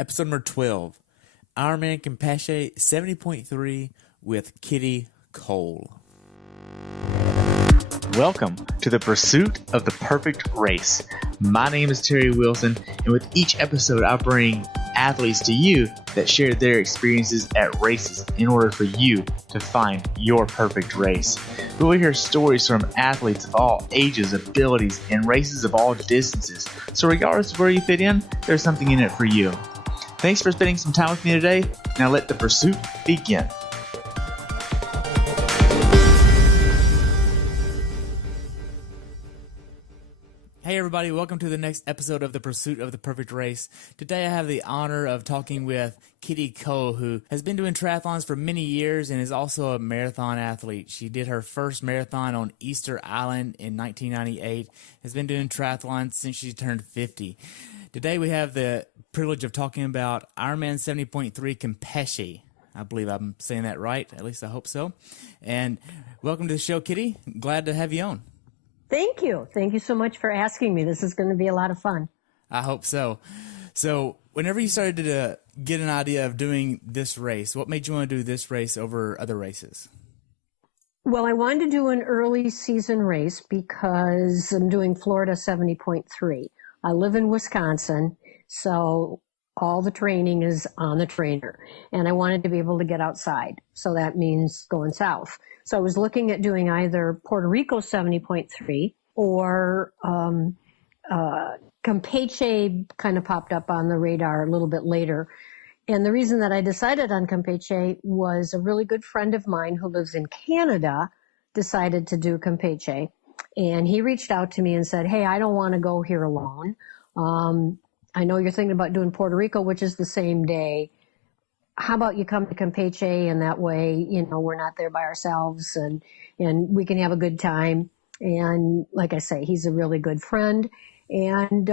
Episode number 12, Ironman Campache 70.3 with Kitty Cole. Welcome to the pursuit of the perfect race. My name is Terry Wilson, and with each episode I bring athletes to you that share their experiences at races in order for you to find your perfect race. We will hear stories from athletes of all ages, abilities, and races of all distances. So regardless of where you fit in, there's something in it for you. Thanks for spending some time with me today. Now let the pursuit begin. Hey everybody, welcome to the next episode of The Pursuit of the Perfect Race. Today I have the honor of talking with Kitty Cole, who has been doing triathlons for many years and is also a marathon athlete. She did her first marathon on Easter Island in 1998, has been doing triathlons since she turned 50. Today we have the privilege of talking about Ironman 70.3 Campache. I believe I'm saying that right, at least I hope so. And welcome to the show, Kitty. Glad to have you on. Thank you. Thank you so much for asking me. This is going to be a lot of fun. I hope so. So whenever you started to get an idea of doing this race, what made you want to do this race over other races? Well, I wanted to do an early season race because I'm doing Florida 70.3. I live in Wisconsin, so all the training is on the trainer, and I wanted to be able to get outside. So that means going south. So I was looking at doing either Puerto Rico 70.3 or Campache kind of popped up on the radar a little bit later. And the reason that I decided on Campache was a really good friend of mine who lives in Canada decided to do Campache. And he reached out to me and said, hey, I don't want to go here alone. I know you're thinking about doing Puerto Rico, which is the same day. How about you come to Campache, and that way, you know, we're not there by ourselves and we can have a good time. And like I say, he's a really good friend. And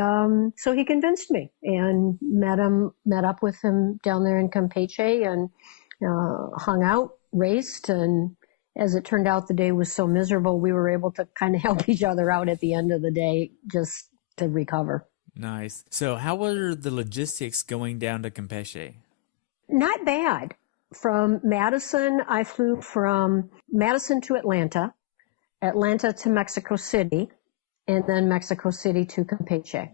so he convinced me and met up with him down there in Campache and hung out, raced. And as it turned out, the day was so miserable, we were able to kind of help each other out at the end of the day just to recover. Nice. So how were the logistics going down to Campache? Not bad. From Madison, I flew from Madison to Atlanta, Atlanta to Mexico City, and then Mexico City to Campache.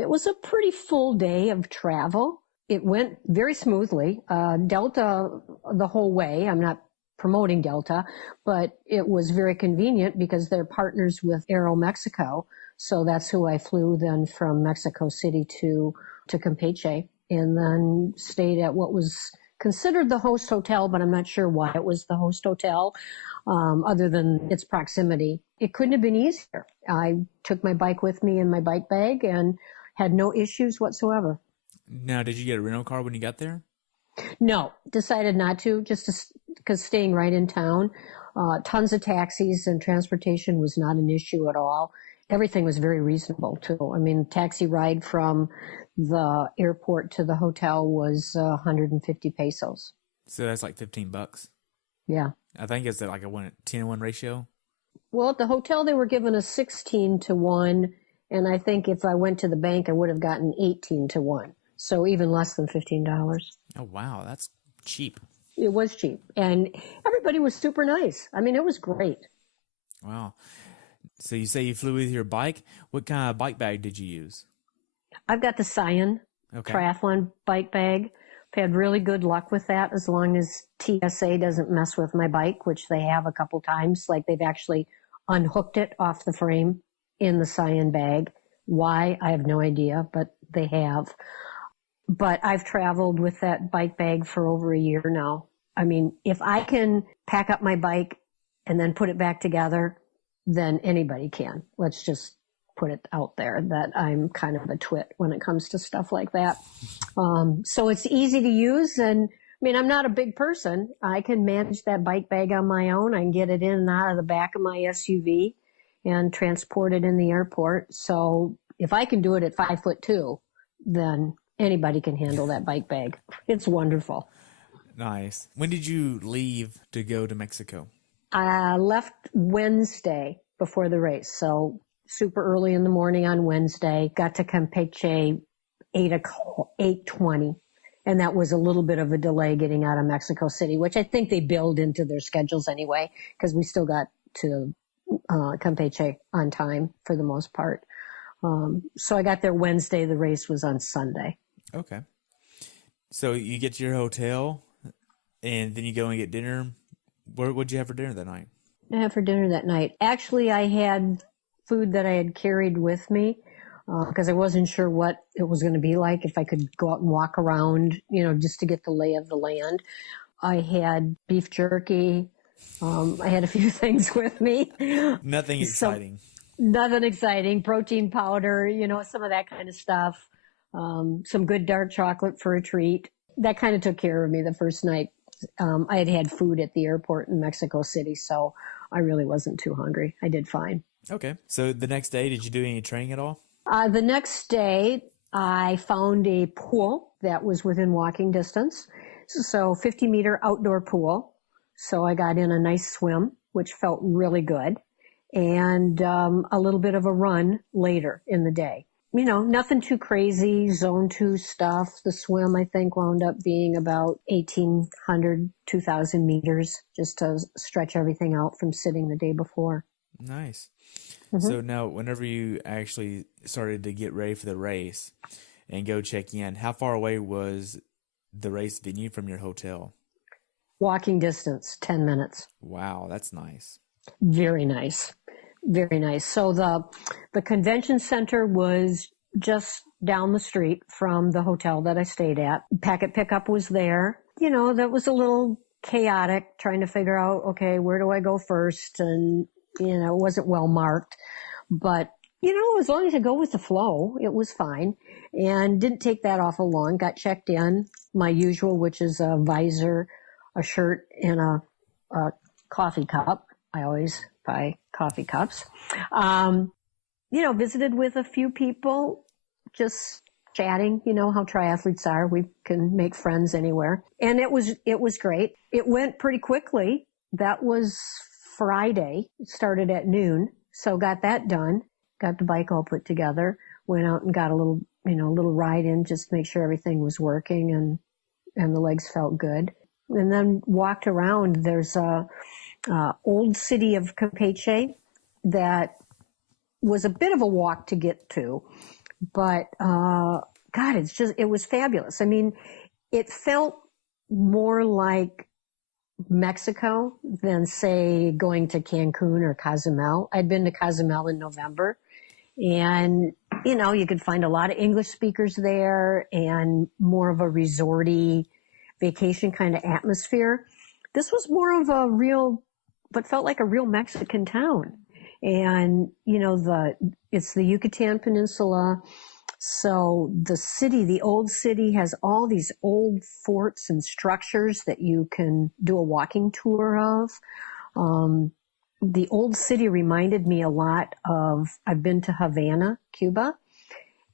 It was a pretty full day of travel. It went very smoothly. Delta the whole way. I'm not promoting Delta, but it was very convenient because they're partners with Aero Mexico. So that's who I flew then from Mexico City to Campache, and then stayed at what was considered the host hotel, but I'm not sure why it was the host hotel, other than its proximity. It couldn't have been easier. I took my bike with me in my bike bag and had no issues whatsoever. Now, did you get a rental car when you got there? No, decided not to, just because staying right in town, tons of taxis and transportation was not an issue at all. Everything was very reasonable, too. I mean, taxi ride from the airport to the hotel was 150 pesos. So that's like $15. Yeah. I think it's like a 10-to-1 ratio. Well, at the hotel, they were giving us 16-to-1, and I think if I went to the bank, I would have gotten 18-to-1. So even less than $15. Oh, wow. That's cheap. It was cheap. And everybody was super nice. I mean, it was great. Wow. So you say you flew with your bike. What kind of bike bag did you use? I've got the Scion triathlon bike bag. I've had really good luck with that as long as TSA doesn't mess with my bike, which they have a couple times. Like they've actually unhooked it off the frame in the Scion bag. Why? I have no idea, but they have. But I've traveled with that bike bag for over a year now. I mean, if I can pack up my bike and then put it back together, then anybody can. Let's just put it out there that I'm kind of a twit when it comes to stuff like that. So it's easy to use. And I mean, I'm not a big person. I can manage that bike bag on my own. I can get it in and out of the back of my SUV and transport it in the airport. So if I can do it at 5'2", then anybody can handle that bike bag. It's wonderful. Nice. When did you leave to go to Mexico? I left Wednesday before the race, so super early in the morning on Wednesday. Got to Campache 8:20. And that was a little bit of a delay getting out of Mexico City, which I think they build into their schedules anyway, because we still got to Campache on time for the most part. So I got there Wednesday. The race was on Sunday. Okay. So you get to your hotel, and then you go and get dinner. What'd you have for dinner that night? I had for dinner that night. Actually, I had food that I had carried with me because I wasn't sure what it was going to be like, if I could go out and walk around, just to get the lay of the land. I had beef jerky. I had a few things with me. Nothing exciting. Nothing exciting. Protein powder, some of that kind of stuff. Some good dark chocolate for a treat. That kind of took care of me the first night. I had food at the airport in Mexico City, so I really wasn't too hungry. I did fine. Okay. So the next day, did you do any training at all? The next day, I found a pool that was within walking distance. So 50-meter outdoor pool. So I got in a nice swim, which felt really good. And a little bit of a run later in the day. Nothing too crazy, zone 2 stuff. The swim, I think, wound up being about 1,800, 2,000 meters, just to stretch everything out from sitting the day before. Nice. Mm-hmm. So now, whenever you actually started to get ready for the race and go check in, how far away was the race venue from your hotel? Walking distance, 10 minutes. Wow, that's nice. Very nice. Very nice. So the convention center was just down the street from the hotel that I stayed at. Packet pickup was there. That was a little chaotic, trying to figure out, okay, where do I go first? And, it wasn't well marked. But, as long as I go with the flow, it was fine. And didn't take that awful long. Got checked in, my usual, which is a visor, a shirt, and a coffee cup. I always buy coffee cups. Visited with a few people, just chatting, how triathletes are. We can make friends anywhere. And it was great. It went pretty quickly. That was Friday. It started at noon. So got that done. Got the bike all put together. Went out and got a little ride in, just to make sure everything was working and the legs felt good. And then walked around. There's a old city of Campache that was a bit of a walk to get to, but it was fabulous. I mean, it felt more like Mexico than, say, going to Cancun or Cozumel. I'd been to Cozumel in November, and you could find a lot of English speakers there and more of a resorty vacation kind of atmosphere. This was more of what felt like a real Mexican town. And, it's the Yucatan Peninsula. So the old city has all these old forts and structures that you can do a walking tour of. The old city reminded me a lot of, I've been to Havana, Cuba,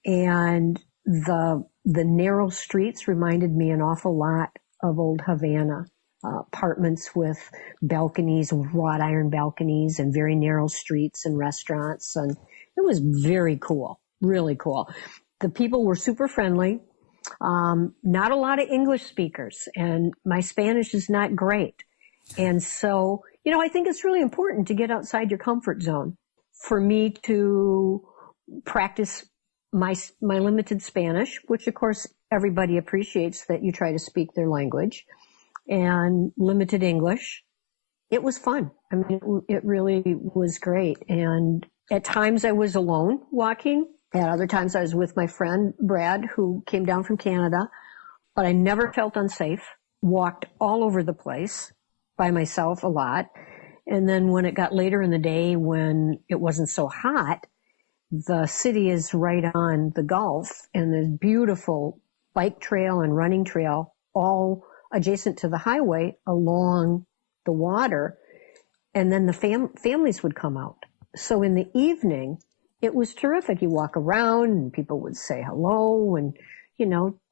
and the narrow streets reminded me an awful lot of old Havana. Apartments with balconies, wrought iron balconies, and very narrow streets and restaurants. And it was very cool, really cool. The people were super friendly. Not a lot of English speakers, and my Spanish is not great. And so, I think it's really important to get outside your comfort zone. For me to practice my limited Spanish, which of course everybody appreciates that you try to speak their language, and limited English. It was fun. I mean, it really was great. And at times I was alone walking. At other times I was with my friend Brad, who came down from Canada, but I never felt unsafe. Walked all over the place by myself a lot. And then when it got later in the day, when it wasn't so hot, the city is right on the Gulf, and there's beautiful bike trail and running trail all adjacent to the highway along the water. And then the families would come out. So in the evening, it was terrific. You walk around and people would say hello and,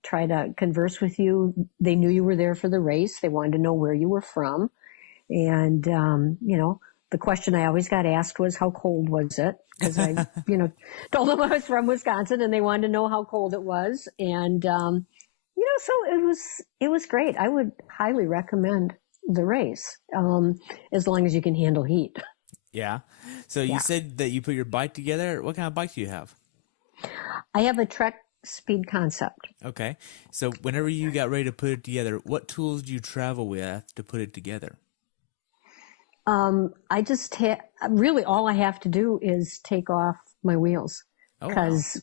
try to converse with you. They knew you were there for the race. They wanted to know where you were from. And, the question I always got asked was, how cold was it? Because I, told them I was from Wisconsin and they wanted to know how cold it was. And, so it was great. I would highly recommend the race, as long as you can handle heat. Yeah. So you said that you put your bike together. What kind of bike do you have? I have a Trek Speed Concept. Okay. So whenever you got ready to put it together, what tools do you travel with to put it together? I just really all I have to do is take off my wheels because,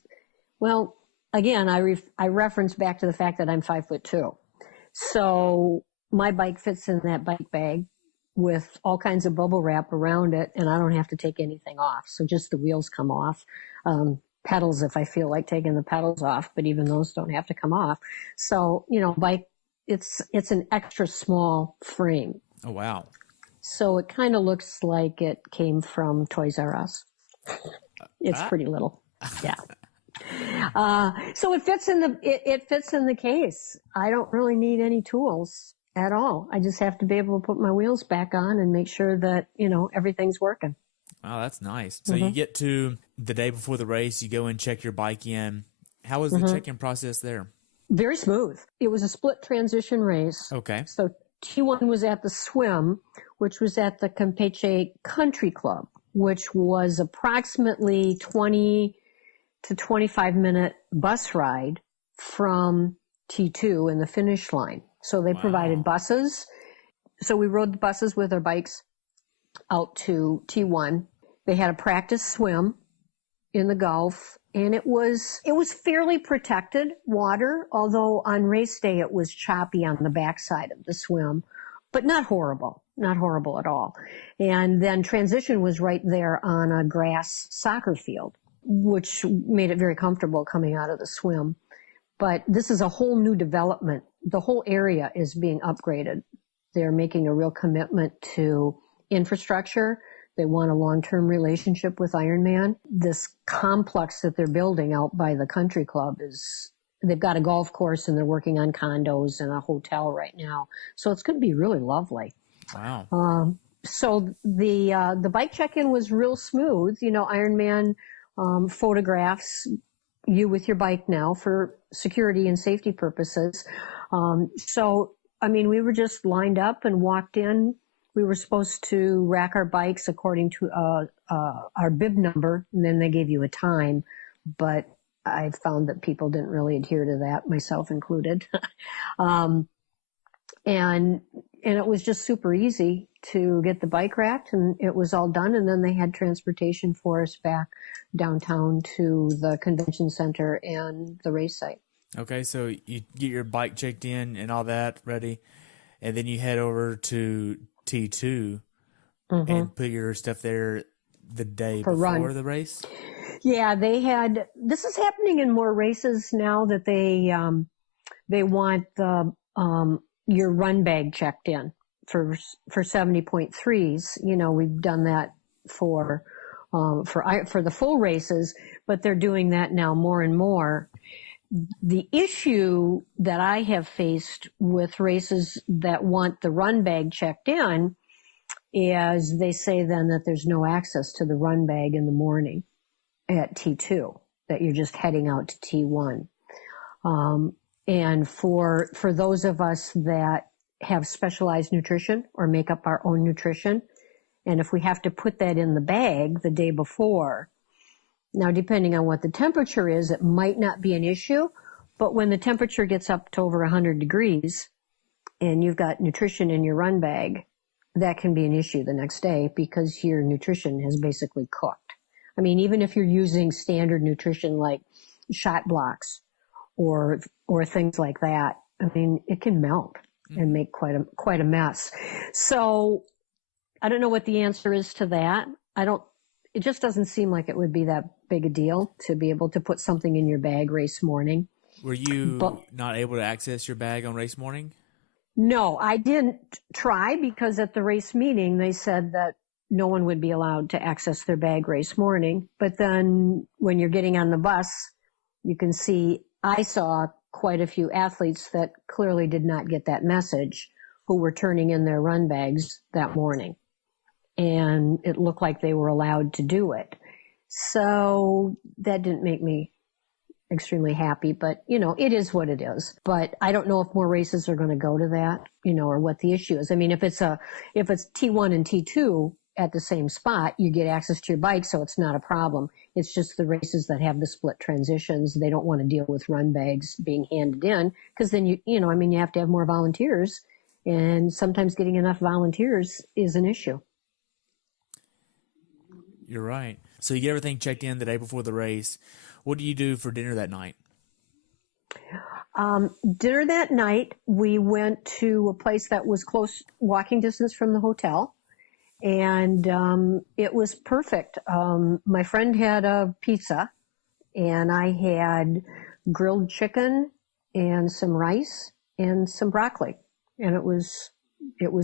well, again, I reference back to the fact that I'm 5'2". So my bike fits in that bike bag with all kinds of bubble wrap around it, and I don't have to take anything off. So just the wheels come off. Pedals if I feel like taking the pedals off, but even those don't have to come off. So, bike, it's an extra small frame. Oh, wow. So it kind of looks like it came from Toys R Us. It's pretty little. Yeah. So it fits in the case. I don't really need any tools at all. I just have to be able to put my wheels back on and make sure that, everything's working. Wow, that's nice. So you get to the day before the race, you go and check your bike in. How was the check-in process there? Very smooth. It was a split transition race. Okay. So T1 was at the swim, which was at the Campache Country Club, which was approximately 20 to 25 minute bus ride from T2 in the finish line. So they provided buses. So we rode the buses with our bikes out to T1. They had a practice swim in the Gulf, and it was fairly protected water, although on race day it was choppy on the backside of the swim, but not horrible at all. And then transition was right there on a grass soccer field, which made it very comfortable coming out of the swim. But this is a whole new development. The whole area is being upgraded. They're making a real commitment to infrastructure. They want a long-term relationship with Ironman. This complex that they're building out by the country club they've got a golf course and they're working on condos and a hotel right now. So it's going to be really lovely. Wow. So the bike check-in was real smooth. Ironman photographs you with your bike now for security and safety purposes. We were just lined up and walked in. We were supposed to rack our bikes according to our bib number, and then they gave you a time. But I found that people didn't really adhere to that, myself included. And it was just super easy to get the bike racked, and it was all done. And then they had transportation for us back downtown to the convention center and the race site. Okay, so you get your bike checked in and all that ready, and then you head over to T2 and put your stuff there the day before the race? Yeah, this is happening in more races now that they want your run bag checked in for 70.3s. We've done that for the full races, but they're doing that now more and more. The issue that I have faced with races that want the run bag checked in is they say then that there's no access to the run bag in the morning at T2, that you're just heading out to T1. And for those of us that have specialized nutrition or make up our own nutrition, and if we have to put that in the bag the day before, now depending on what the temperature is, it might not be an issue, but when the temperature gets up to over 100 degrees and you've got nutrition in your run bag, that can be an issue the next day because your nutrition has basically cooked. I mean, even if you're using standard nutrition like shot blocks or things like that, I mean, it can melt and make quite a mess. So I don't know what the answer is to that. It just doesn't seem like it would be that big a deal to be able to put something in your bag race morning. Were you not able to access your bag on race morning? No, I didn't try because at the race meeting, they said that no one would be allowed to access their bag race morning. But then when you're getting on the bus, you can see I saw quite a few athletes that clearly did not get that message who were turning in their run bags that morning. and it looked like they were allowed to do it. So that didn't make me extremely happy, but it is what it is. But I don't know if more races are going to go to that, or what the issue is. I mean, if it's T1 and T2 at the same spot, you get access to your bike, so it's not a problem. It's just the races that have the split transitions. They don't want to deal with run bags being handed in, because then you have to have more volunteers, and sometimes getting enough volunteers is an issue. You're right. So you get everything checked in the day before the race. What do you do for dinner that night? Dinner that night, we went to a place that was close walking distance from the hotel, and it was perfect. My friend had a pizza, and I had grilled chicken and some rice and some broccoli, and it was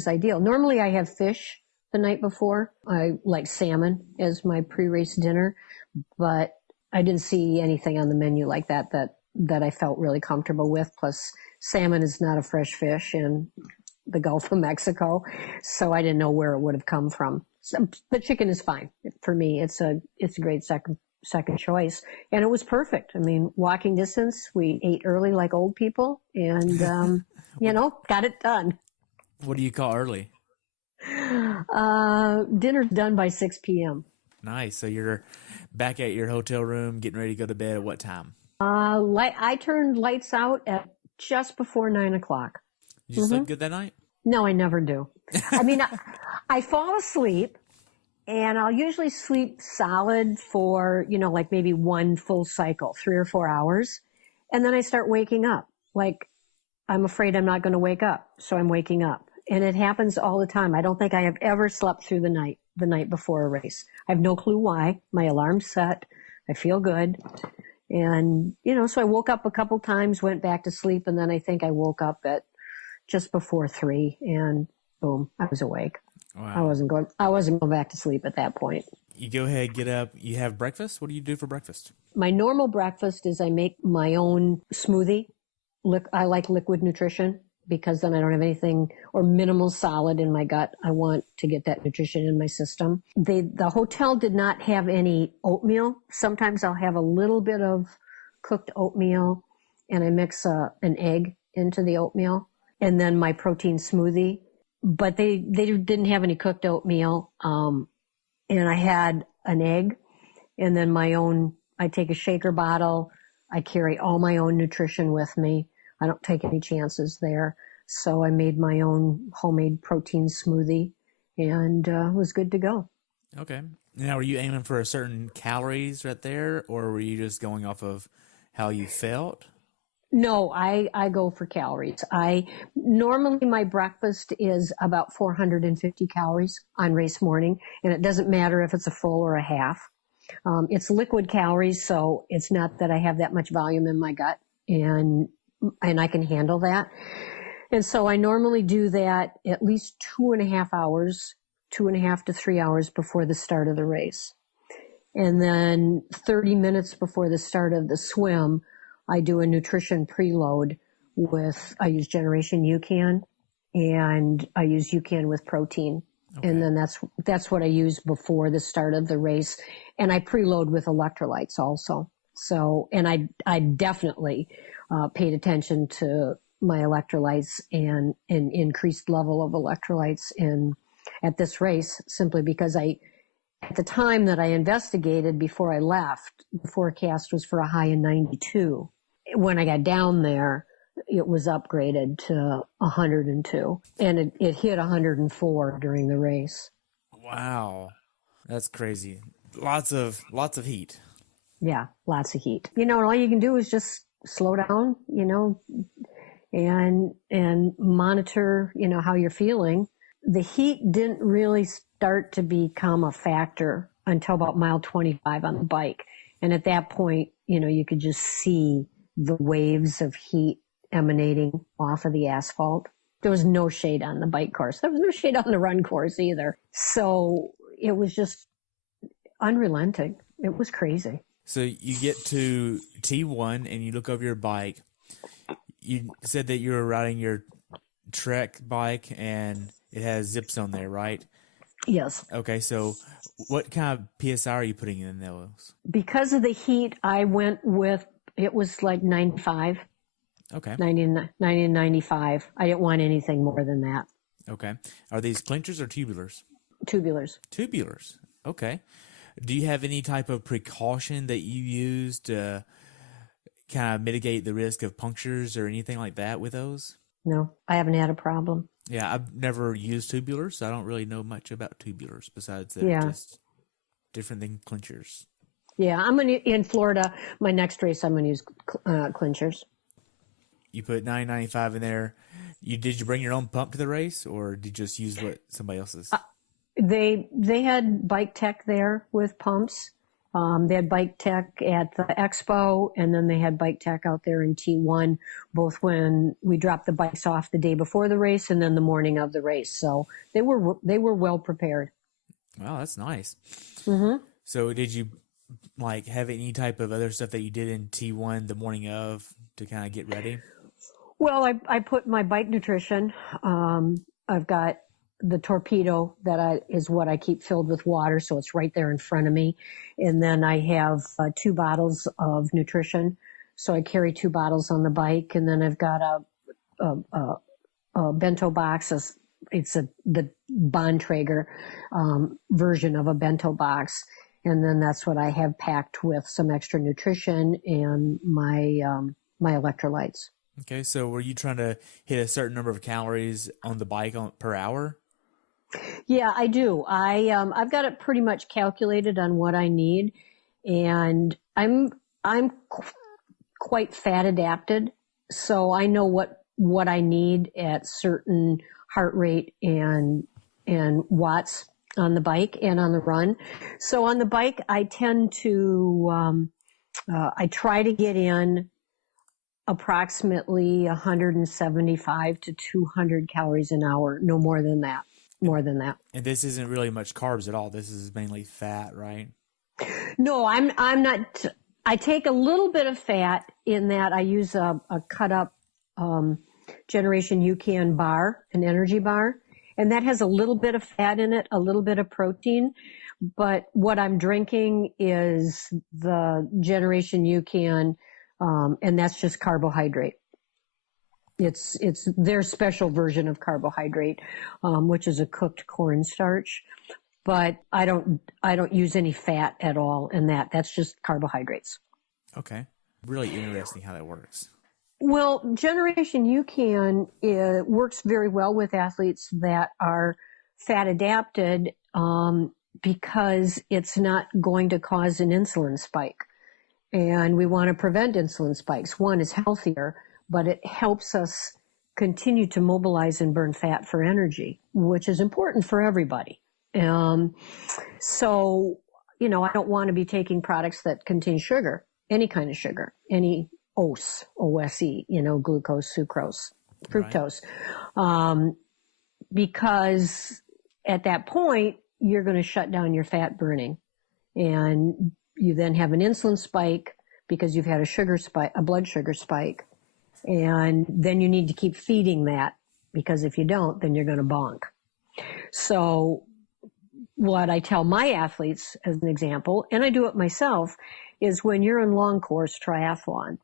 ideal. Normally I have fish the night before. I like salmon as my pre-race dinner, but I didn't see anything on the menu like that I felt really comfortable with. Plus, salmon is not a fresh fish in the Gulf of Mexico, so I didn't know where it would have come from. So, but chicken is fine for me. It's a great second choice, and it was perfect. I mean, walking distance. We ate early like old people, and got it done. What do you call early? Dinner's done by 6 p.m. Nice. So you're back at your hotel room, getting ready to go to bed at what time? I turned lights out at just before 9 o'clock. Did you sleep good that night? No, I never do. I mean, I fall asleep, and I'll usually sleep solid for, like maybe one full cycle, 3 or 4 hours. And then I start waking up. Like, I'm afraid I'm not going to wake up. So I'm waking up. And it happens all the time. I don't think I have ever slept through the night before a race. I have no clue why. My alarm's set. I feel good. And, so I woke up a couple times, went back to sleep, and then I think I woke up at just before 3, and boom, I was awake. Wow. I wasn't going back to sleep at that point. You go ahead, get up, you have breakfast. What do you do for breakfast? My normal breakfast is I make my own smoothie. I like liquid nutrition, because then I don't have anything or minimal solid in my gut. I want to get that nutrition in my system. The hotel did not have any oatmeal. Sometimes I'll have a little bit of cooked oatmeal, and I mix an egg into the oatmeal, and then my protein smoothie. But they didn't have any cooked oatmeal, and I had an egg, and then I take a shaker bottle. I carry all my own nutrition with me. I don't take any chances there. So I made my own homemade protein smoothie, and was good to go. Okay. Now, were you aiming for a certain calories right there, or were you just going off of how you felt? No, I go for calories. Normally my breakfast is about 450 calories on race morning, and it doesn't matter if it's a full or a half. It's liquid calories, so it's not that I have that much volume in my gut, and I can handle that. And so I normally do that at least 2.5 hours, 2.5 to 3 hours before the start of the race. And then 30 minutes before the start of the swim, I do a nutrition preload I use Generation UCAN, and I use UCAN with protein. Okay. And then that's what I use before the start of the race. And I preload with electrolytes also. So, and I definitely paid attention to my electrolytes and an increased level of electrolytes at this race, simply because at the time that I investigated before I left, the forecast was for a high of 92. When I got down there, it was upgraded to 102, and it hit 104 during the race. Wow, that's crazy. Lots of heat. Yeah, lots of heat. And all you can do is just slow down, and monitor, how you're feeling. The heat didn't really start to become a factor until about mile 25 on the bike. And at that point, you could just see the waves of heat emanating off of the asphalt. There was no shade on the bike course. There was no shade on the run course either. So it was just unrelenting. It was crazy. So you get to T1 and you look over your bike. You said that you were riding your Trek bike and it has zips on there, right? Yes. Okay, so what kind of PSI are you putting in those? Because of the heat, I went with, it was like 95, Okay. 90 to 95. I didn't want anything more than that. Okay. Are these clinchers or tubulars? Tubulars. Tubulars. Okay. Do you have any type of precaution that you use to kind of mitigate the risk of punctures or anything like that with those? No, I haven't had a problem. Yeah, I've never used tubulars, so I don't really know much about tubulars besides that. Yeah. Just different than clinchers. Yeah, in Florida. My next race, I'm going to use clinchers. You put 995 in there. Did you bring your own pump to the race, or did you just use what somebody else's? They had Bike Tech there with pumps. They had Bike Tech at the expo, and then they had Bike Tech out there in T1, both when we dropped the bikes off the day before the race and then the morning of the race. So they were well prepared. Wow, that's nice. Mm-hmm. So did you have any type of other stuff that you did in T1 the morning of to kind of get ready? Well, I put my bike nutrition. I've got the torpedo is what I keep filled with water, so it's right there in front of me. And then I have 2 bottles of nutrition, so I carry 2 bottles on the bike. And then I've got a bento box. It's the Bontrager version of a bento box, and then that's what I have packed with some extra nutrition and my electrolytes. Okay, so were you trying to hit a certain number of calories on the bike per hour? Yeah, I do. I've got it pretty much calculated on what I need, and I'm quite fat adapted, so I know what I need at certain heart rate and watts on the bike and on the run. So on the bike, I tend to I try to get in approximately 175 to 200 calories an hour, no more than that. And this isn't really much carbs at all. This is mainly fat, right? No, I'm not. I take a little bit of fat in that I use a cut up Generation UCAN bar, an energy bar, and that has a little bit of fat in it, a little bit of protein. But what I'm drinking is the Generation UCAN, and that's just carbohydrate. It's their special version of carbohydrate, which is a cooked cornstarch. But I don't use any fat at all in that. That's just carbohydrates. Okay. Really interesting how that works. Well, Generation UCAN works very well with athletes that are fat adapted because it's not going to cause an insulin spike. And we want to prevent insulin spikes. One is healthier, but it helps us continue to mobilize and burn fat for energy, which is important for everybody. So, I don't want to be taking products that contain sugar, any kind of sugar, any OSE, O-S-E, glucose, sucrose, fructose. Right. Because at that point, you're going to shut down your fat burning. And you then have an insulin spike because you've had a blood sugar spike. And then you need to keep feeding that, because if you don't, then you're going to bonk. So what I tell my athletes, as an example, and I do it myself, is when you're in long course triathlon,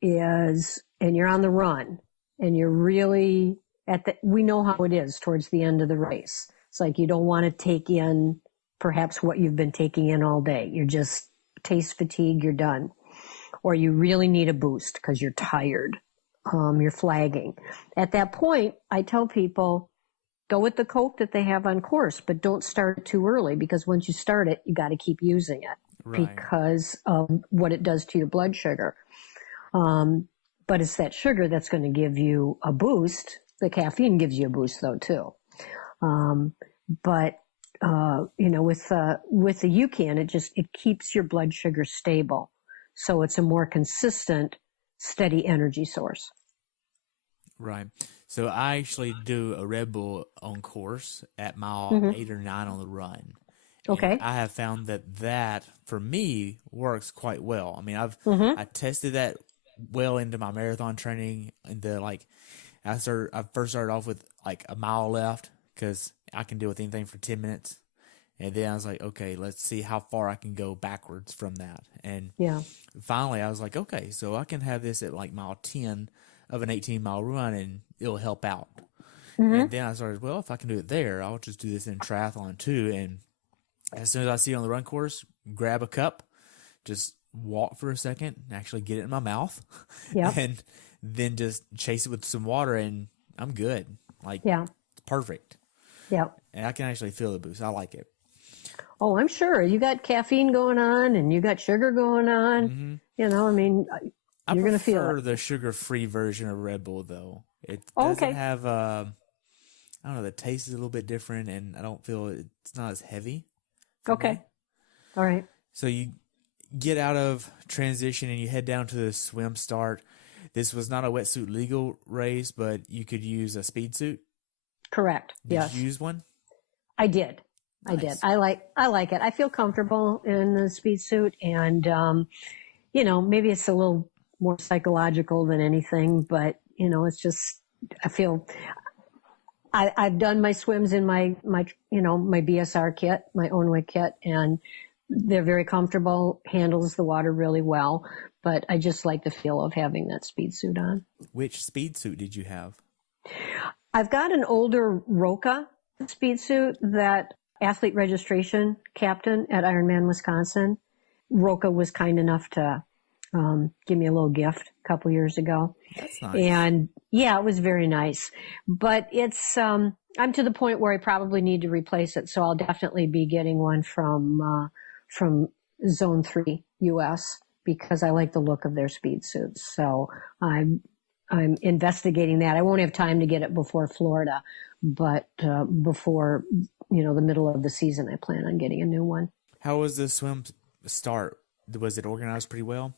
and you're on the run, and you're really we know how it is towards the end of the race. It's like you don't want to take in perhaps what you've been taking in all day. You're just taste fatigue, you're done. Or you really need a boost because you're tired. You're flagging. At that point, I tell people, go with the Coke that they have on course, but don't start it too early, because once you start it, you got to keep using it. Right. Because of what it does to your blood sugar. But it's that sugar that's going to give you a boost. The caffeine gives you a boost though too. But with the UCAN, it keeps your blood sugar stable. So it's a more consistent, steady energy source. Right. So I actually do a Red Bull on course at mile 8 or 9 on the run. Okay. And I have found that for me works quite well. I mean, I tested that well into my marathon training, and I first started off with like a mile left, I can deal with anything for 10 minutes. And then I was like, okay, let's see how far I can go backwards from that. And finally I was like, okay, so I can have this at like mile 10 of an 18-mile run and it'll help out. And then I started, well, if I can do it there, I'll just do this in triathlon too. And as soon as I see it on the run course, grab a cup, just walk for a second, and actually get it in my mouth, and then just chase it with some water, and I'm good. Like, it's perfect. Yeah. And I can actually feel the boost. I like it. Oh, I'm sure. You got caffeine going on, and you got sugar going on. Mm-hmm. You know, I mean, you're going to feel it. I prefer the sugar-free version of Red Bull, though. It doesn't have, I don't know, the taste is a little bit different, and I don't feel it's not as heavy. Okay. Me. All right. So you get out of transition and you head down to the swim start. This was not a wetsuit legal race, but you could use a speed suit. Correct. Did you use one? I did. Nice. I did. I like it. I feel comfortable in the speed suit, and you know, maybe it's a little more psychological than anything, but you know, it's just I feel. I've done my swims in my you know, my BSR kit, my own way kit, and they're very comfortable, handles the water really well, but I just like the feel of having that speed suit on. Which speed suit did you have? I've got an older Roka speed suit that athlete registration captain at Ironman, Wisconsin. Roka was kind enough to give me a little gift a couple years ago. That's nice. And yeah, it was very nice. But it's, I'm to the point where I probably need to replace it. So I'll definitely be getting one from Zone 3 US because I like the look of their speed suits. So I'm investigating that. I won't have time to get it before Florida, but before, you know, the middle of the season, I plan on getting a new one. How was the swim start? Was it organized pretty well?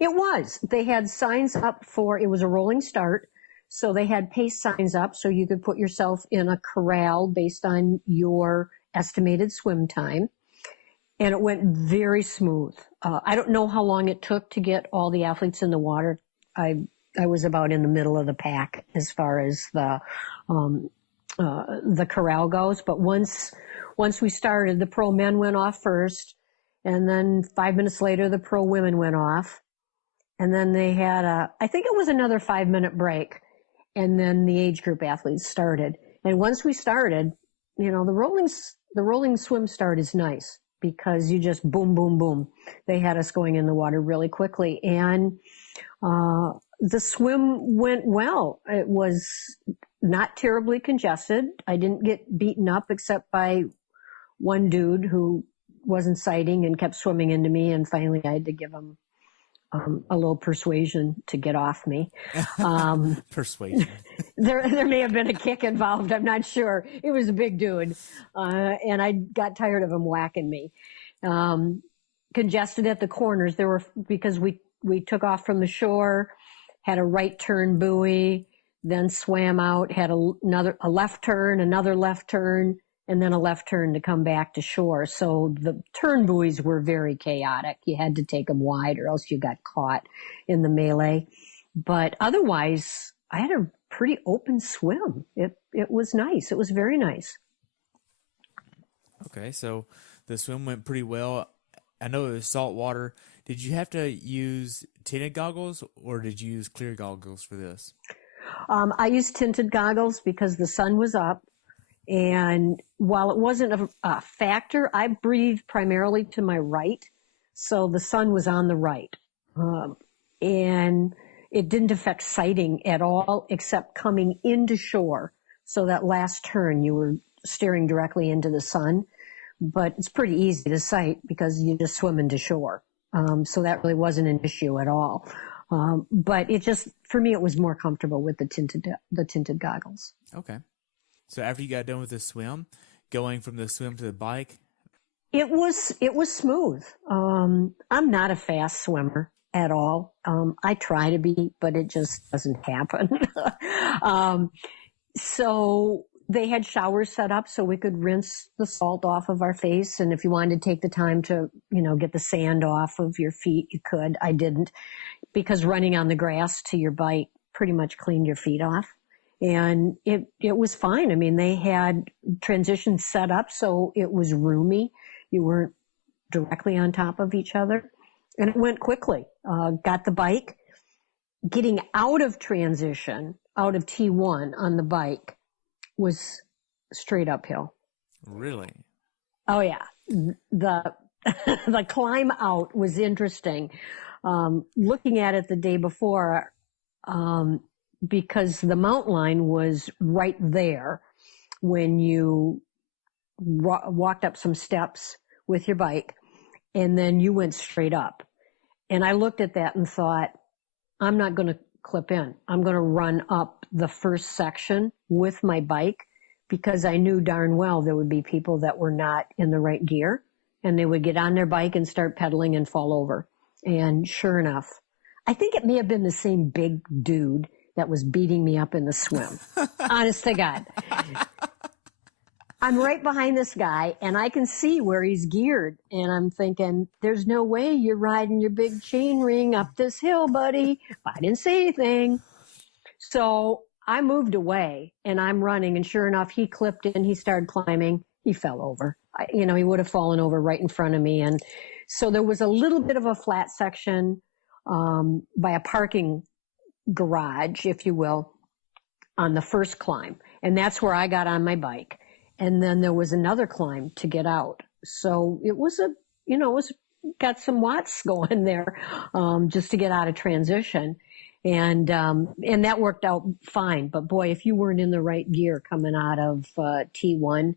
It was. They had signs up it was a rolling start. So they had pace signs up so you could put yourself in a corral based on your estimated swim time. And it went very smooth. I don't know how long it took to get all the athletes in the water. I was about in the middle of the pack as far as the corral goes. But once we started, the pro men went off first. And then 5 minutes later, the pro women went off. And then they had I think it was another 5-minute break. And then the age group athletes started. And once we started, you know, the rolling swim start is nice because you just boom, boom, boom. They had us going in the water really quickly. And the swim went well. It was not terribly congested. I didn't get beaten up except by one dude who wasn't sighting and kept swimming into me. And finally I had to give him a little persuasion to get off me. Persuasion. There may have been a kick involved. I'm not sure. It was a big dude. And I got tired of him whacking me. Congested at the corners. Because we took off from the shore, had a right turn buoy, then swam out, had a left turn, another left turn, and then a left turn to come back to shore. So the turn buoys were very chaotic. You had to take them wide or else you got caught in the melee. But otherwise, I had a pretty open swim. It was nice. It was very nice. Okay, so the swim went pretty well. I know it was salt water. Did you have to use tinted goggles or did you use clear goggles for this? I used tinted goggles because the sun was up. And while it wasn't a factor, I breathed primarily to my right. So the sun was on the right. And it didn't affect sighting at all, except coming into shore. So that last turn, you were staring directly into the sun. But it's pretty easy to sight because you just swim into shore. So that really wasn't an issue at all. But for me, it was more comfortable with the tinted goggles. Okay. So after you got done with the swim, going from the swim to the bike? It was smooth. I'm not a fast swimmer at all. I try to be, but it just doesn't happen. So they had showers set up so we could rinse the salt off of our face. And if you wanted to take the time to, you know, get the sand off of your feet, you could. I didn't because running on the grass to your bike pretty much cleaned your feet off. And it was fine. I mean, they had transitions set up so it was roomy. You weren't directly on top of each other. And it went quickly. Got the bike. Getting out of transition, out of T1 on the bike was straight uphill. Really? Oh, yeah. The the climb out was interesting. Looking at it the day before, because the mountain line was right there when you walked up some steps with your bike, and then you went straight up. And I looked at that and thought, I'm not going to clip in. I'm going to run up the first section with my bike, because I knew darn well there would be people that were not in the right gear, and they would get on their bike and start pedaling and fall over. And sure enough, I think it may have been the same big dude that was beating me up in the swim. Honest to God. I'm right behind this guy, and I can see where he's geared. And I'm thinking, there's no way you're riding your big chain ring up this hill, buddy. I didn't say anything. So I moved away, and I'm running. And sure enough, he clipped in. He started climbing. He fell over. He would have fallen over right in front of me. And so there was a little bit of a flat section by a parking garage, if you will, on the first climb. And that's where I got on my bike. And then there was another climb to get out. So it was got some watts going there, just to get out of transition. And that worked out fine. But boy, if you weren't in the right gear coming out of T1,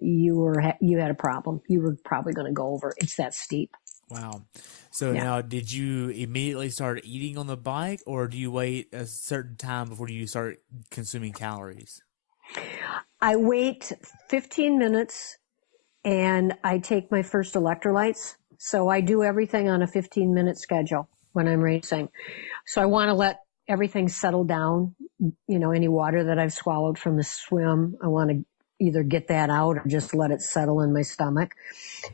you had a problem. You were probably going to go over. It's that steep. Wow. So now, did you immediately start eating on the bike, or do you wait a certain time before you start consuming calories? I wait 15 minutes and I take my first electrolytes. So I do everything on a 15-minute schedule when I'm racing. So I want to let everything settle down. Any water that I've swallowed from the swim, I want to either get that out or just let it settle in my stomach.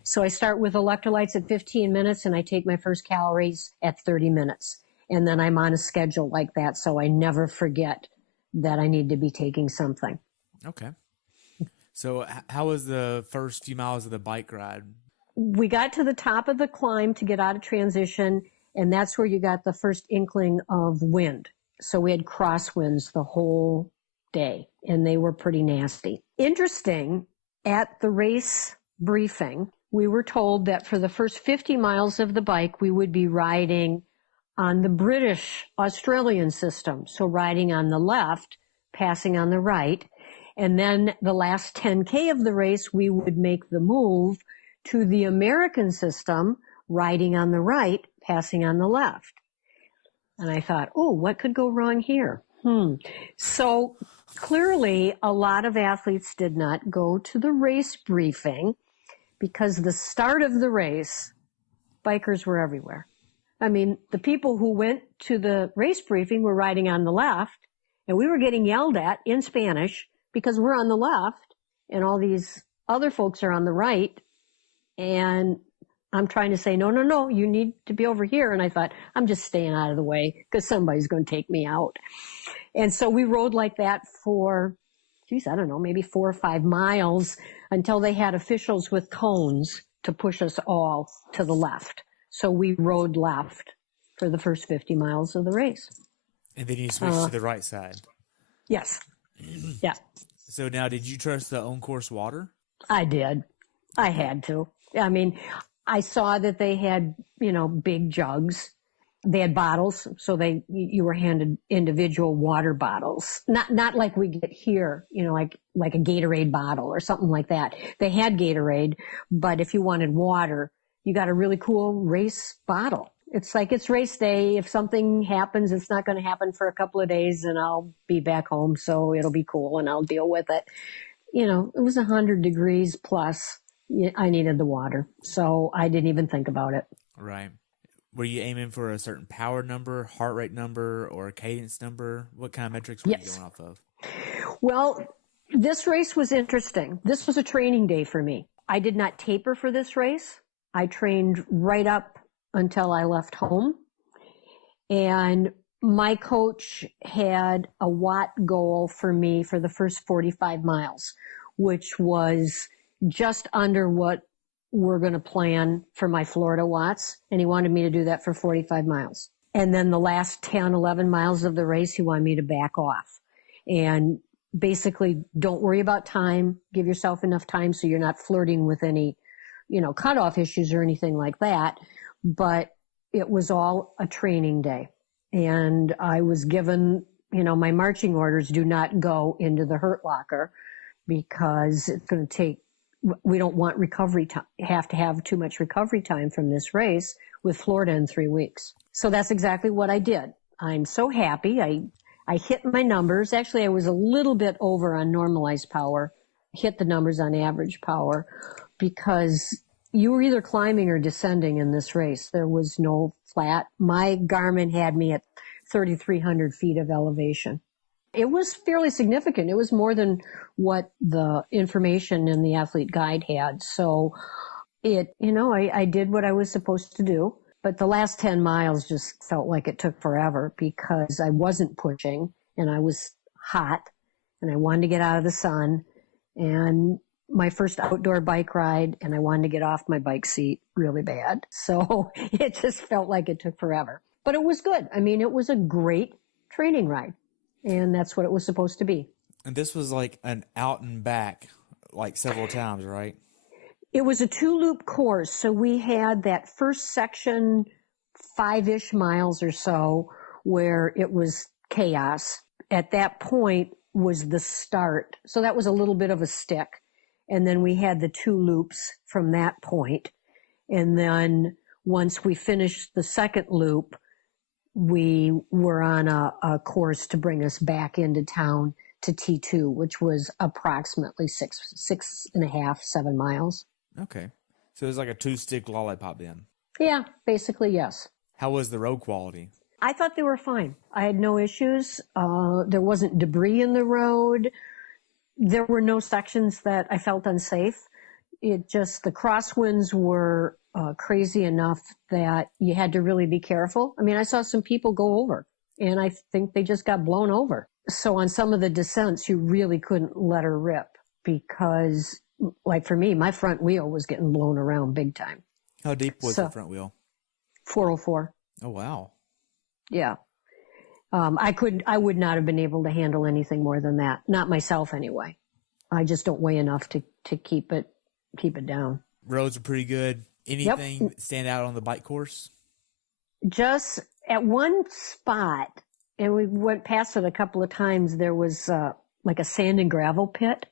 So I start with electrolytes at 15 minutes and I take my first calories at 30 minutes. And then I'm on a schedule like that, so I never forget that I need to be taking something. Okay. So how was the first few miles of the bike ride? We got to the top of the climb to get out of transition, and that's where you got the first inkling of wind. So we had crosswinds the whole day, and they were pretty nasty. Interesting, at the race briefing, we were told that for the first 50 miles of the bike, we would be riding on the British Australian system. So riding on the left, passing on the right. And then the last 10K of the race, we would make the move to the American system, riding on the right, passing on the left. And I thought, oh, what could go wrong here? So clearly, a lot of athletes did not go to the race briefing, because the start of the race, bikers were everywhere. I mean, the people who went to the race briefing were riding on the left, and we were getting yelled at in Spanish because we're on the left and all these other folks are on the right. And I'm trying to say, no, you need to be over here. And I thought, I'm just staying out of the way because somebody's going to take me out. And so we rode like that for, I don't know, maybe 4 or 5 miles until they had officials with cones to push us all to the left. So we rode left for the first 50 miles of the race. And then you switched to the right side. Yes. Yeah. So now, did you trust the on-course water? I did. I had to. I mean, I saw that they had, big jugs. They had bottles, so you were handed individual water bottles. Not like we get here, like a Gatorade bottle or something like that. They had Gatorade, but if you wanted water, you got a really cool race bottle. It's like it's race day. If something happens, it's not going to happen for a couple of days, and I'll be back home, so it'll be cool, and I'll deal with it. It was 100 degrees plus. I needed the water, so I didn't even think about it. Right. Were you aiming for a certain power number, heart rate number, or a cadence number? What kind of metrics were you going off of? Well, this race was interesting. This was a training day for me. I did not taper for this race. I trained right up until I left home. And my coach had a watt goal for me for the first 45 miles, which was just under what we're going to plan for my Florida watts. And he wanted me to do that for 45 miles. And then the last 10, 11 miles of the race, he wanted me to back off. And basically, don't worry about time. Give yourself enough time so you're not flirting with any, cutoff issues or anything like that. But it was all a training day. And I was given, my marching orders: do not go into the hurt locker because it's going to we don't want recovery time, have to have too much recovery time from this race with Florida in 3 weeks. So that's exactly what I did. I'm so happy. I hit my numbers. Actually, I was a little bit over on normalized power, hit the numbers on average power, because you were either climbing or descending in this race. There was no flat. My Garmin had me at 3,300 feet of elevation. It was fairly significant. It was more than what the information in the athlete guide had. So I did what I was supposed to do. But the last 10 miles just felt like it took forever because I wasn't pushing and I was hot and I wanted to get out of the sun. And my first outdoor bike ride, and I wanted to get off my bike seat really bad. So it just felt like it took forever. But it was good. I mean, it was a great training ride. And that's what it was supposed to be. And this was like an out and back, like several times, right? It was a 2-loop course. So we had that first section, 5-ish miles or so, where it was chaos. At that point was the start. So that was a little bit of a stick. And then we had the 2 loops from that point. And then once we finished the second loop, we were on a course to bring us back into town to T2, which was approximately 6.5, 7 miles. Okay. So it was like a 2-stick lollipop then. Yeah, basically, yes. How was the road quality? I thought they were fine. I had no issues. There wasn't debris in the road. There were no sections that I felt unsafe. The crosswinds were crazy enough that you had to really be careful. I mean, I saw some people go over, and I think they just got blown over. So on some of the descents, you really couldn't let her rip because, like for me, my front wheel was getting blown around big time. How deep was the front wheel? 404. Oh, wow. Yeah. I would not have been able to handle anything more than that. Not myself anyway. I just don't weigh enough to keep it down. Roads are pretty good. Anything stand out on the bike course? Just at one spot, and we went past it a couple of times, there was like a sand and gravel pit.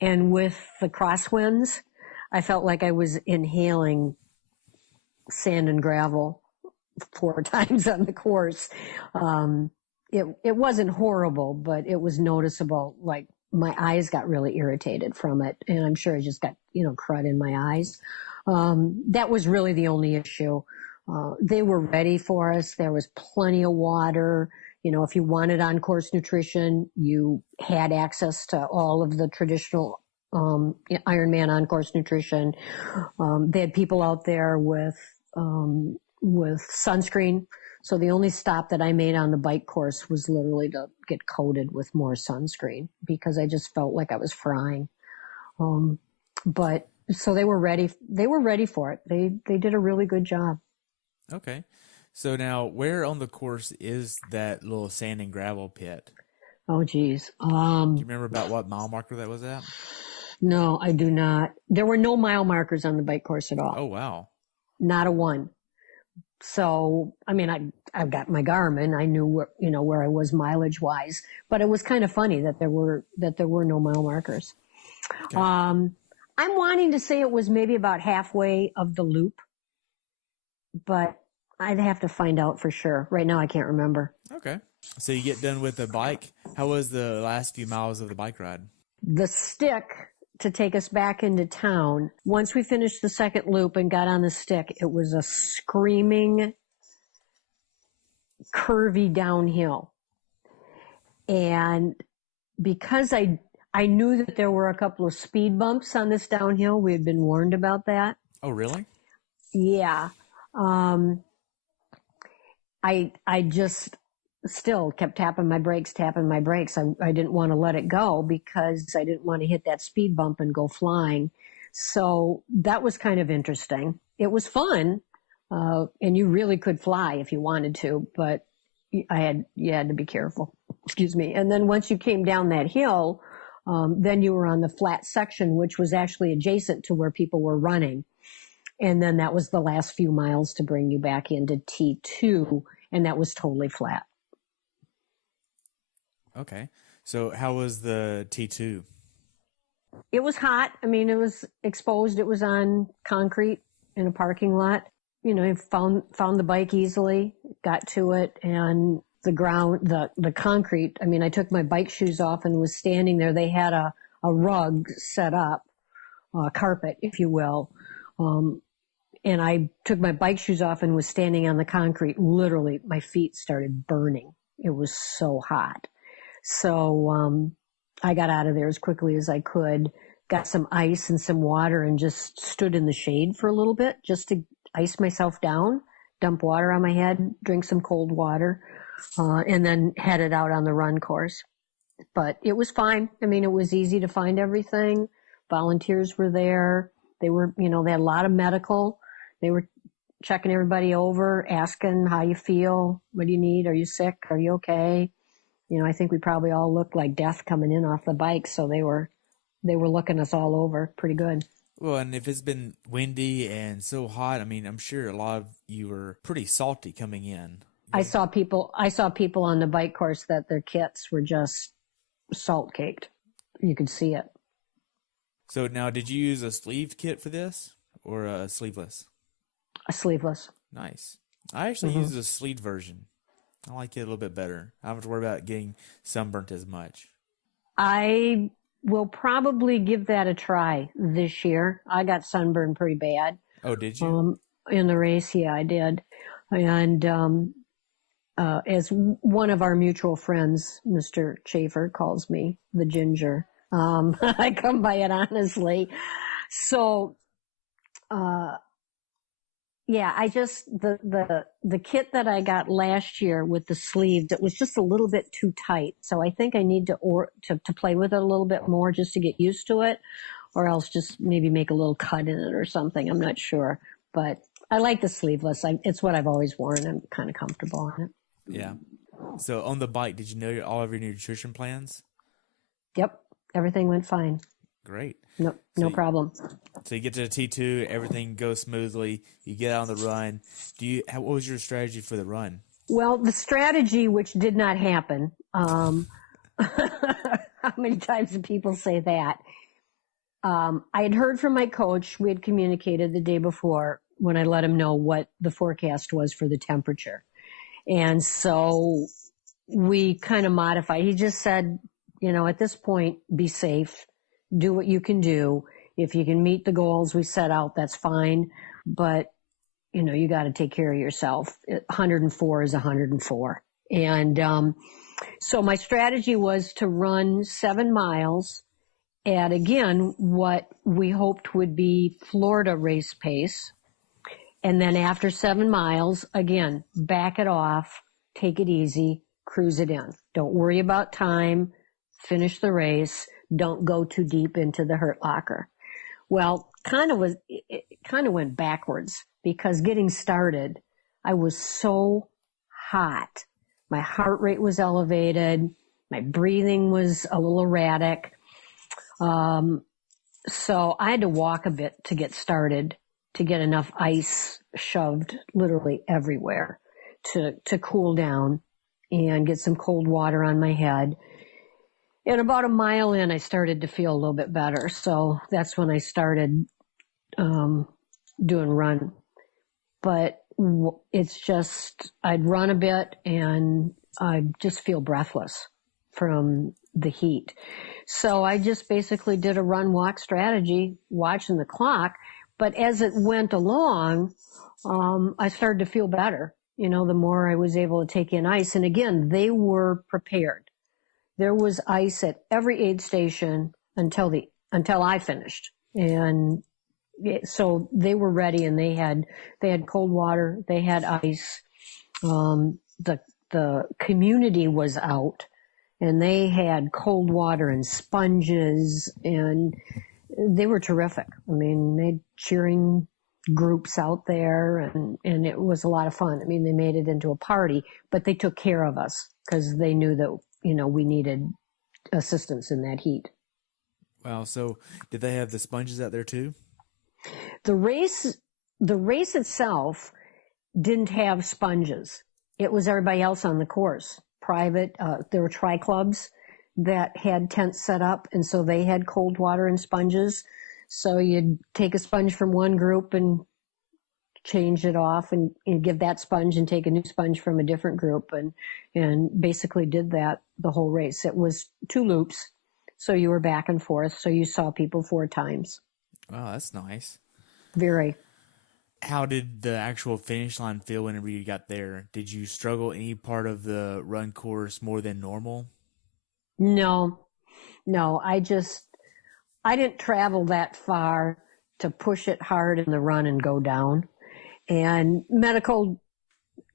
And with the crosswinds, I felt like I was inhaling sand and gravel 4 times on the course. It wasn't horrible, but it was noticeable. Like my eyes got really irritated from it. And I'm sure I just got, crud in my eyes. That was really the only issue. They were ready for us. There was plenty of water. If you wanted on-course nutrition, you had access to all of the traditional Ironman on-course nutrition. They had people out there with sunscreen. So the only stop that I made on the bike course was literally to get coated with more sunscreen because I just felt like I was frying. But so they were ready. They were ready for it. They did a really good job. Okay. So now where on the course is that little sand and gravel pit? Oh, geez. Do you remember about what mile marker that was at? No, I do not. There were no mile markers on the bike course at all. Oh, wow. Not a one. So, I mean, I've got my Garmin. I knew where I was mileage wise, but it was kind of funny that there were no mile markers. Okay. I'm wanting to say it was maybe about halfway of the loop, but I'd have to find out for sure. Right now, I can't remember. Okay. So you get done with the bike. How was the last few miles of the bike ride? The stick to take us back into town. Once we finished the second loop and got on the stick, it was a screaming, curvy downhill. And because I knew that there were a couple of speed bumps on this downhill, we had been warned about that. Oh, really? Yeah. I still kept tapping my brakes. I didn't want to let it go because I didn't want to hit that speed bump and go flying. So that was kind of interesting. It was fun. And you really could fly if you wanted to, but you had to be careful. Excuse me. And then once you came down that hill, then you were on the flat section, which was actually adjacent to where people were running. And then that was the last few miles to bring you back into T2, and that was totally flat. Okay. So how was the T2? It was hot. I mean, it was exposed. It was on concrete in a parking lot. You know, I found the bike easily, got to it, and the ground, the concrete. I mean, I took my bike shoes off and was standing there. They had a rug set up, carpet, if you will. And I took my bike shoes off and was standing on the concrete. Literally, my feet started burning. It was so hot. So, I got out of there as quickly as I could, got some ice and some water and just stood in the shade for a little bit just to ice myself down, dump water on my head, drink some cold water, and then headed out on the run course. But it was fine. I mean, it was easy to find everything. Volunteers were there. They were, they had a lot of medical. They were checking everybody over, asking how you feel, what do you need, are you sick, are you okay? I think we probably all looked like death coming in off the bike, so they were looking us all over pretty good. Well, and if it's been windy and so hot, I mean, I'm sure a lot of you were pretty salty coming in. I saw people on the bike course that their kits were just salt caked. You could see it. So now, did you use a sleeved kit for this or a sleeveless? A sleeveless. Nice. I actually use a sleeved version. I like it a little bit better. I don't have to worry about getting sunburnt as much. I will probably give that a try this year. I got sunburned pretty bad. Oh, did you? In the race, yeah, I did. And as one of our mutual friends, Mr. Schaefer, calls me, the ginger, I come by it honestly. So, yeah, I just, the kit that I got last year with the sleeves, it was just a little bit too tight. So I think I need to play with it a little bit more just to get used to it, or else just maybe make a little cut in it or something. I'm not sure, but I like the sleeveless. It's what I've always worn. I'm kind of comfortable on it. Yeah. So on the bike, did you know all of your nutrition plans? Yep. Everything went fine. Great. No problem. So you get to the T2, everything goes smoothly. You get out on the run. What was your strategy for the run? Well, the strategy, which did not happen. How many times do people say that? I had heard from my coach. We had communicated the day before when I let him know what the forecast was for the temperature. And so we kind of modified. He just said, at this point, be safe. Do what you can do. If you can meet the goals we set out, that's fine. But, you got to take care of yourself. 104 is 104. And so my strategy was to run 7 miles at, again, what we hoped would be Florida race pace. And then after 7 miles, again, back it off, take it easy, cruise it in. Don't worry about time, finish the race. Don't go too deep into the hurt locker. Well, it kind of went backwards because getting started, I was so hot. My heart rate was elevated. My breathing was a little erratic. So I had to walk a bit to get started, to get enough ice shoved literally everywhere to cool down and get some cold water on my head. And about a mile in, I started to feel a little bit better. So that's when I started doing run. But it's just, I'd run a bit and I just feel breathless from the heat. So I just basically did a run-walk strategy, watching the clock. But as it went along, I started to feel better, the more I was able to take in ice. And again, they were prepared. There was ice at every aid station until I finished. And so they were ready and they had cold water, they had ice. The the community was out, and they had cold water and sponges, and they were terrific. I mean, they had cheering groups out there, and it was a lot of fun. I mean, they made it into a party, but they took care of us because they knew that, we needed assistance in that heat. Wow. So did they have the sponges out there too? The race itself didn't have sponges. It was everybody else on the course. Private, there were tri-clubs that had tents set up, and so they had cold water and sponges. So you'd take a sponge from one group and change it off and give that sponge and take a new sponge from a different group, and basically did that the whole race. It was 2 loops, so you were back and forth, so you saw people 4 times. Wow, that's nice. Very. How did the actual finish line feel whenever you got there? Did you struggle any part of the run course more than normal? No, I didn't travel that far to push it hard in the run and go down. And medical,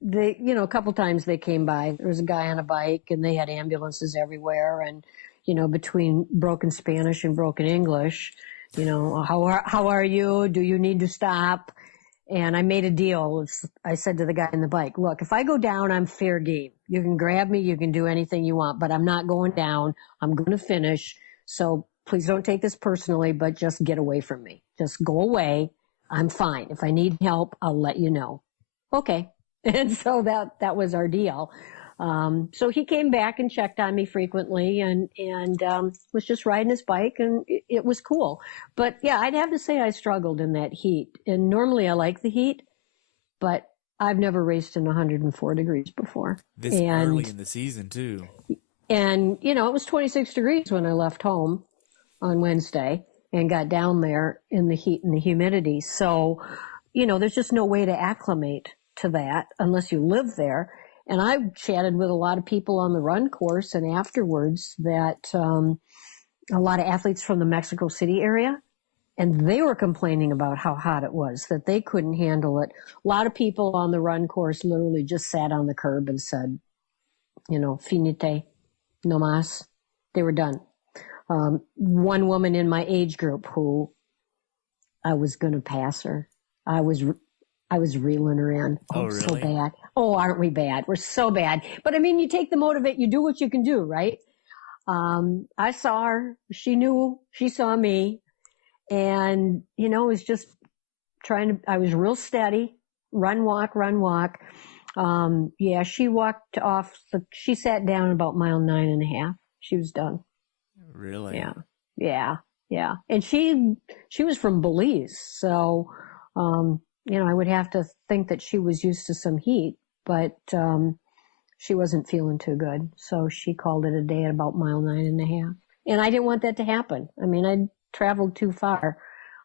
a couple times they came by. There was a guy on a bike, and they had ambulances everywhere. And, between broken Spanish and broken English, how are you? Do you need to stop? And I made a deal. I said to the guy on the bike, look, if I go down, I'm fair game. You can grab me. You can do anything you want, but I'm not going down. I'm going to finish. So please don't take this personally, but just get away from me. Just go away. I'm fine. If I need help, I'll let you know. Okay. And so that was our deal. So he came back and checked on me frequently and was just riding his bike, and it was cool. But yeah, I'd have to say I struggled in that heat. And normally I like the heat, but I've never raced in 104 degrees before. Early in the season too. And, it was 26 degrees when I left home on Wednesday and got down there in the heat and the humidity. So, there's just no way to acclimate to that unless you live there. And I chatted with a lot of people on the run course and afterwards that a lot of athletes from the Mexico City area, and they were complaining about how hot it was, that they couldn't handle it. A lot of people on the run course literally just sat on the curb and said, finite, no mas. They were done. One woman in my age group who I was going to pass her. I was reeling her in. Oh, really? So bad. Oh, aren't we bad? We're so bad. But I mean, you take the motivate, you do what you can do, right? I saw her. She saw me. And, it was just I was real steady. Run, walk. Yeah, she walked off. She sat down about mile 9.5. She was done. Really? Yeah. And she was from Belize. So, I would have to think that she was used to some heat, but she wasn't feeling too good. So she called it a day at about mile 9.5. And I didn't want that to happen. I mean, I'd traveled too far.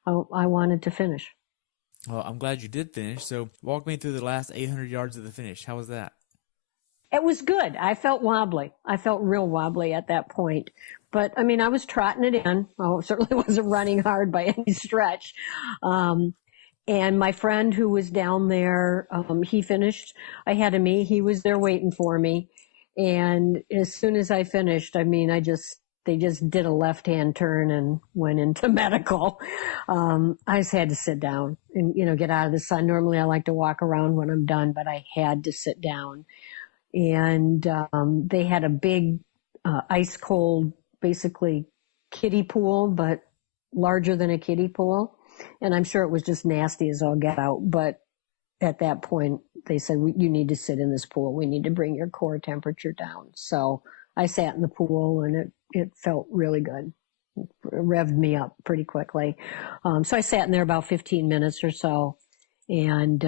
I wanted to finish. Well, I'm glad you did finish. So walk me through the last 800 yards of the finish. How was that? It was good. I felt wobbly. I felt real wobbly at that point. But, I mean, I was trotting it in. I certainly wasn't running hard by any stretch. And my friend who was down there, he finished ahead of me. He was there waiting for me. And as soon as I finished, I mean, they just did a left-hand turn and went into medical. I just had to sit down and, get out of the sun. Normally I like to walk around when I'm done, but I had to sit down. And they had a big ice cold, basically kiddie pool, but larger than a kiddie pool. And I'm sure it was just nasty as all get out. But at that point, they said, you need to sit in this pool. We need to bring your core temperature down. So I sat in the pool, and it felt really good. It revved me up pretty quickly. So I sat in there about 15 minutes or so, and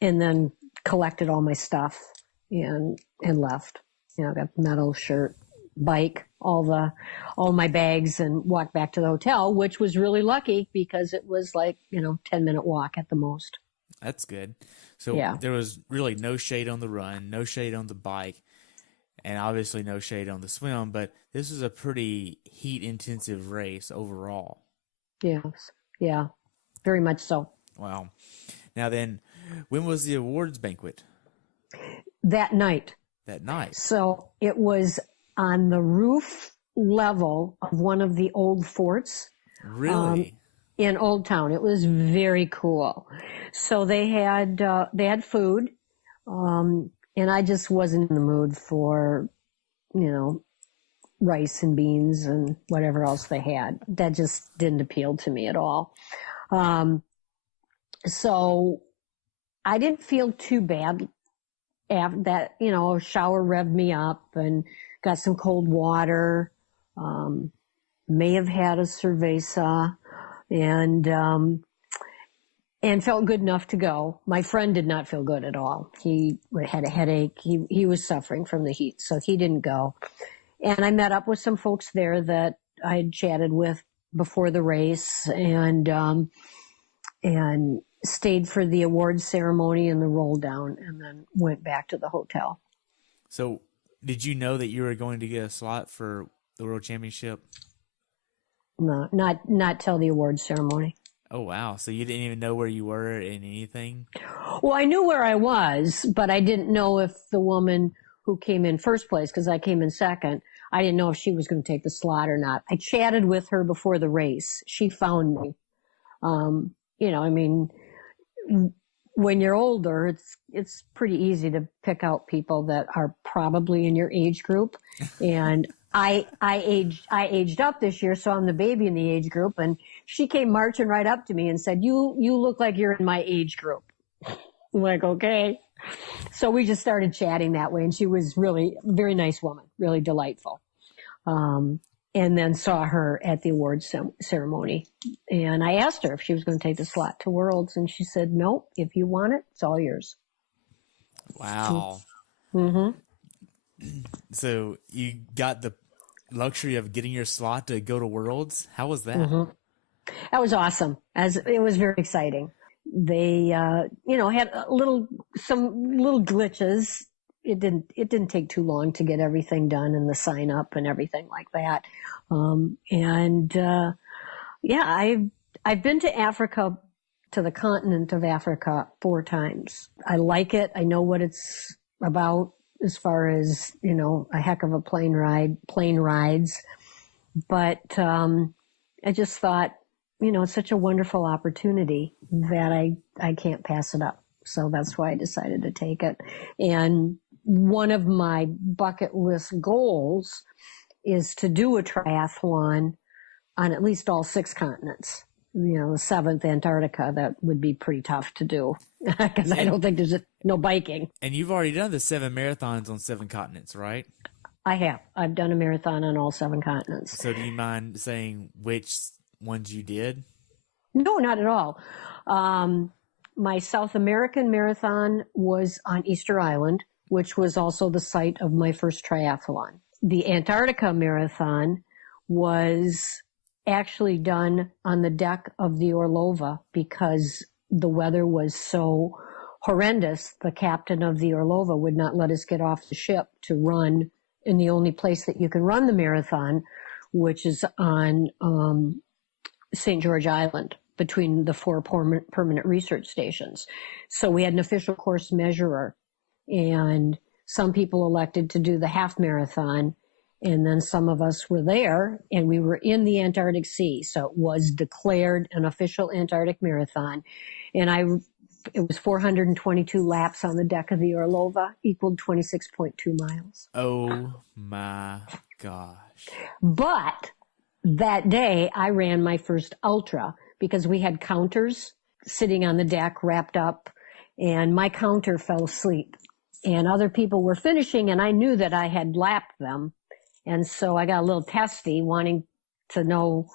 then collected all my stuff and left. Got medal, shirt, bike, all my bags, and walked back to the hotel, which was really lucky because it was like, 10-minute walk at the most. That's good. So yeah. There was really no shade on the run, no shade on the bike, and obviously no shade on the swim, but this was a pretty heat-intensive race overall. Yes. Yeah, very much so. Wow. Now then, when was the awards banquet? That night. That night. So it was on the roof level of one of the old forts. Really? In Old Town. It was very cool. So they had food, and I just wasn't in the mood for, rice and beans and whatever else they had. That just didn't appeal to me at all. So I didn't feel too bad after that, a shower revved me up and got some cold water, may have had a cerveza and felt good enough to go. My friend did not feel good at all. He had a headache. He was suffering from the heat, so he didn't go. And I met up with some folks there that I had chatted with before the race and stayed for the awards ceremony and the roll down and then went back to the hotel. So did you know that you were going to get a slot for the World Championship? No, not till the awards ceremony. Oh, wow. So you didn't even know where you were in anything? Well, I knew where I was, but I didn't know if the woman who came in first place, because I came in second, I didn't know if she was going to take the slot or not. I chatted with her before the race. She found me. When you're older, it's pretty easy to pick out people that are probably in your age group. And I aged up this year, so I'm the baby in the age group. And she came marching right up to me and said, "You look like you're in my age group." I'm like, okay. So we just started chatting that way, and she was really a very nice woman, really delightful. And then saw her at the awards ceremony. And I asked her if she was going to take the slot to Worlds, and she said, "Nope, if you want it, it's all yours." Wow. Mm-hmm. So you got the luxury of getting your slot to go to Worlds? How was that? Mm-hmm. That was awesome. It was very exciting. They, had some little glitches. It didn't take too long to get everything done and the sign up and everything like that. I've been to Africa, to the continent of Africa 4 times. I like it. I know what it's about as far as, a heck of a plane rides. But, I just thought, it's such a wonderful opportunity that I can't pass it up. So that's why I decided to take it. And one of my bucket list goals is to do a triathlon on at least all 6 continents. The 7th, Antarctica, that would be pretty tough to do because I don't think there's no biking. And you've already done the 7 marathons on 7 continents, right? I have. I've done a marathon on all 7 continents. So do you mind saying which ones you did? No, not at all. My South American marathon was on Easter Island, which was also the site of my first triathlon. The Antarctica marathon was actually done on the deck of the Orlova because the weather was so horrendous. The captain of the Orlova would not let us get off the ship to run in the only place that you can run the marathon, which is on St. George Island, between the 4 permanent research stations. So we had an official course measurer, and some people elected to do the half marathon, and then some of us were there, and we were in the Antarctic Sea. So it was declared an official Antarctic marathon. And it was 422 laps on the deck of the Orlova, equaled 26.2 miles. Oh my gosh. But that day I ran my first ultra because we had counters sitting on the deck wrapped up, and my counter fell asleep and other people were finishing, and I knew that I had lapped them. And so I got a little testy, wanting to know,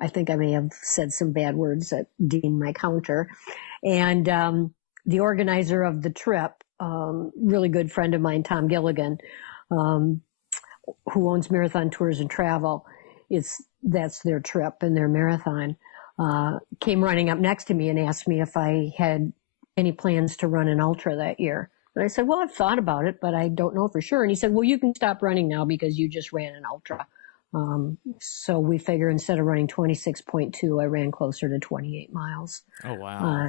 I think I may have said some bad words at Dean, my counter. And the organizer of the trip, really good friend of mine, Tom Gilligan, who owns Marathon Tours and Travel, that's their trip and their marathon, came running up next to me and asked me if I had any plans to run an ultra that year. And I said, well, I've thought about it, but I don't know for sure. And he said, well, you can stop running now because you just ran an ultra. So we figure instead of running 26.2, I ran closer to 28 miles. Oh, wow.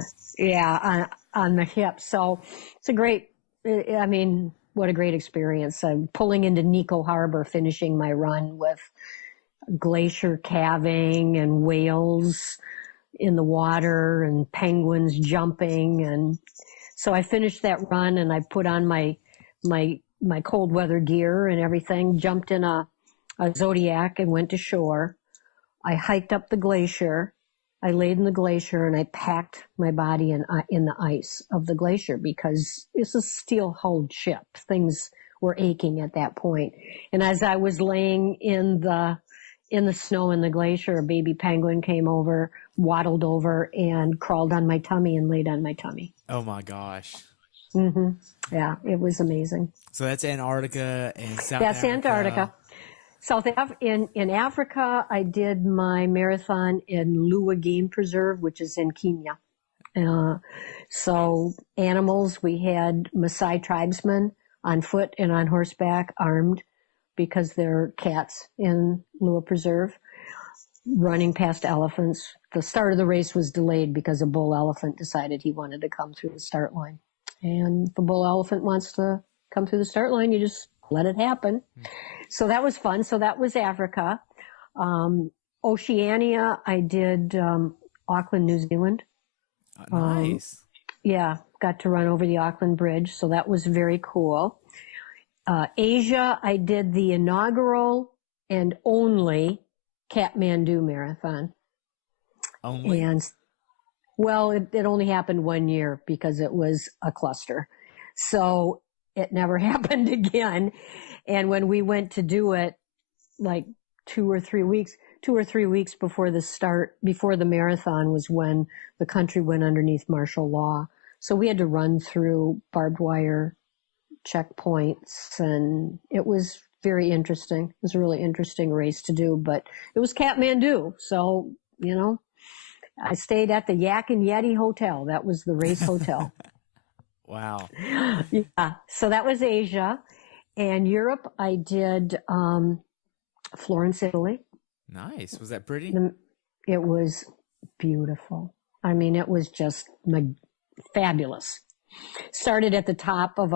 On the hip. So it's a great I mean, what a great experience. I'm pulling into Nico Harbor, finishing my run with glacier calving and whales in the water and penguins jumping. And so I finished that run and I put on my cold weather gear and everything, jumped in a Zodiac and went to shore. I hiked up the glacier. I laid in the glacier and I packed my body in the ice of the glacier because it's a steel-hulled ship. Things were aching at that point. And as I was laying in the snow in the glacier, a baby penguin came over, waddled over, and crawled on my tummy and laid on my tummy. Oh my gosh. Mm-hmm. Yeah, it was amazing. So that's Antarctica and South That's Africa. Antarctica. In Africa, I did my marathon in Lua Game Preserve, which is in Kenya. So animals, we had Maasai tribesmen on foot and on horseback, armed, because they're cats in Lua Preserve, running past elephants. The start of the race was delayed because a bull elephant decided he wanted to come through the start line. And if a bull elephant wants to come through the start line, you just let it happen. So that was fun. So that was Africa. Oceania, I did Auckland, New Zealand. Nice. Yeah, got to run over the Auckland Bridge. So that was very cool. Asia, I did the inaugural and only Kathmandu Marathon. Only? And, well, it only happened 1 year because it was a cluster. So it never happened again. And when we went to do it, like 2 or 3 weeks before the marathon was when the country went underneath martial law. So we had to run through barbed wire checkpoints, and it was very interesting. It was a really interesting race to do, but it was Kathmandu. So, I stayed at the Yak and Yeti Hotel. That was the race hotel. Wow. Yeah. So that was Asia. And Europe, I did Florence, Italy. Nice. Was that pretty? It was beautiful. I mean, it was just fabulous. Started at the top of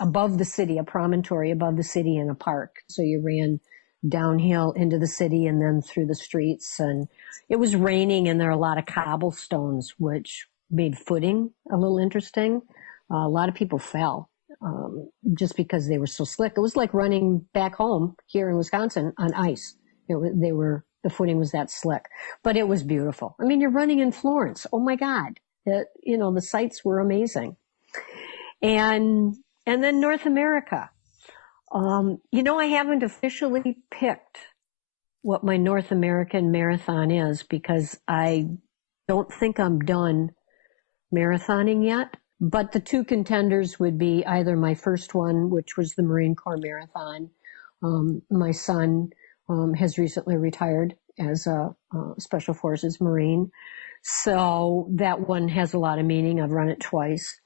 above the city, a promontory above the city in a park. So you ran downhill into the city and then through the streets. And it was raining and there are a lot of cobblestones, which made footing a little interesting. A lot of people fell just because they were so slick. It was like running back home here in Wisconsin on ice. The footing was that slick, but it was beautiful. I mean, you're running in Florence. Oh my God. The sights were amazing. And then North America. I haven't officially picked what my North American marathon is because I don't think I'm done marathoning yet. But the two contenders would be either my first one, which was the Marine Corps Marathon. My son has recently retired as a Special Forces Marine. So that one has a lot of meaning. I've run it twice.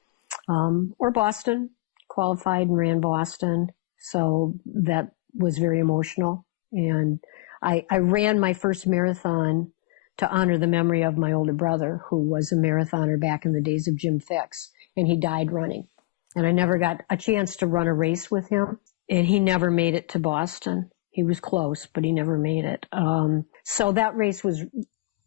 Or Boston, qualified and ran Boston. So that was very emotional. And I ran my first marathon to honor the memory of my older brother, who was a marathoner back in the days of Jim Fix, and he died running. And I never got a chance to run a race with him, and he never made it to Boston. He was close, but he never made it. So that race was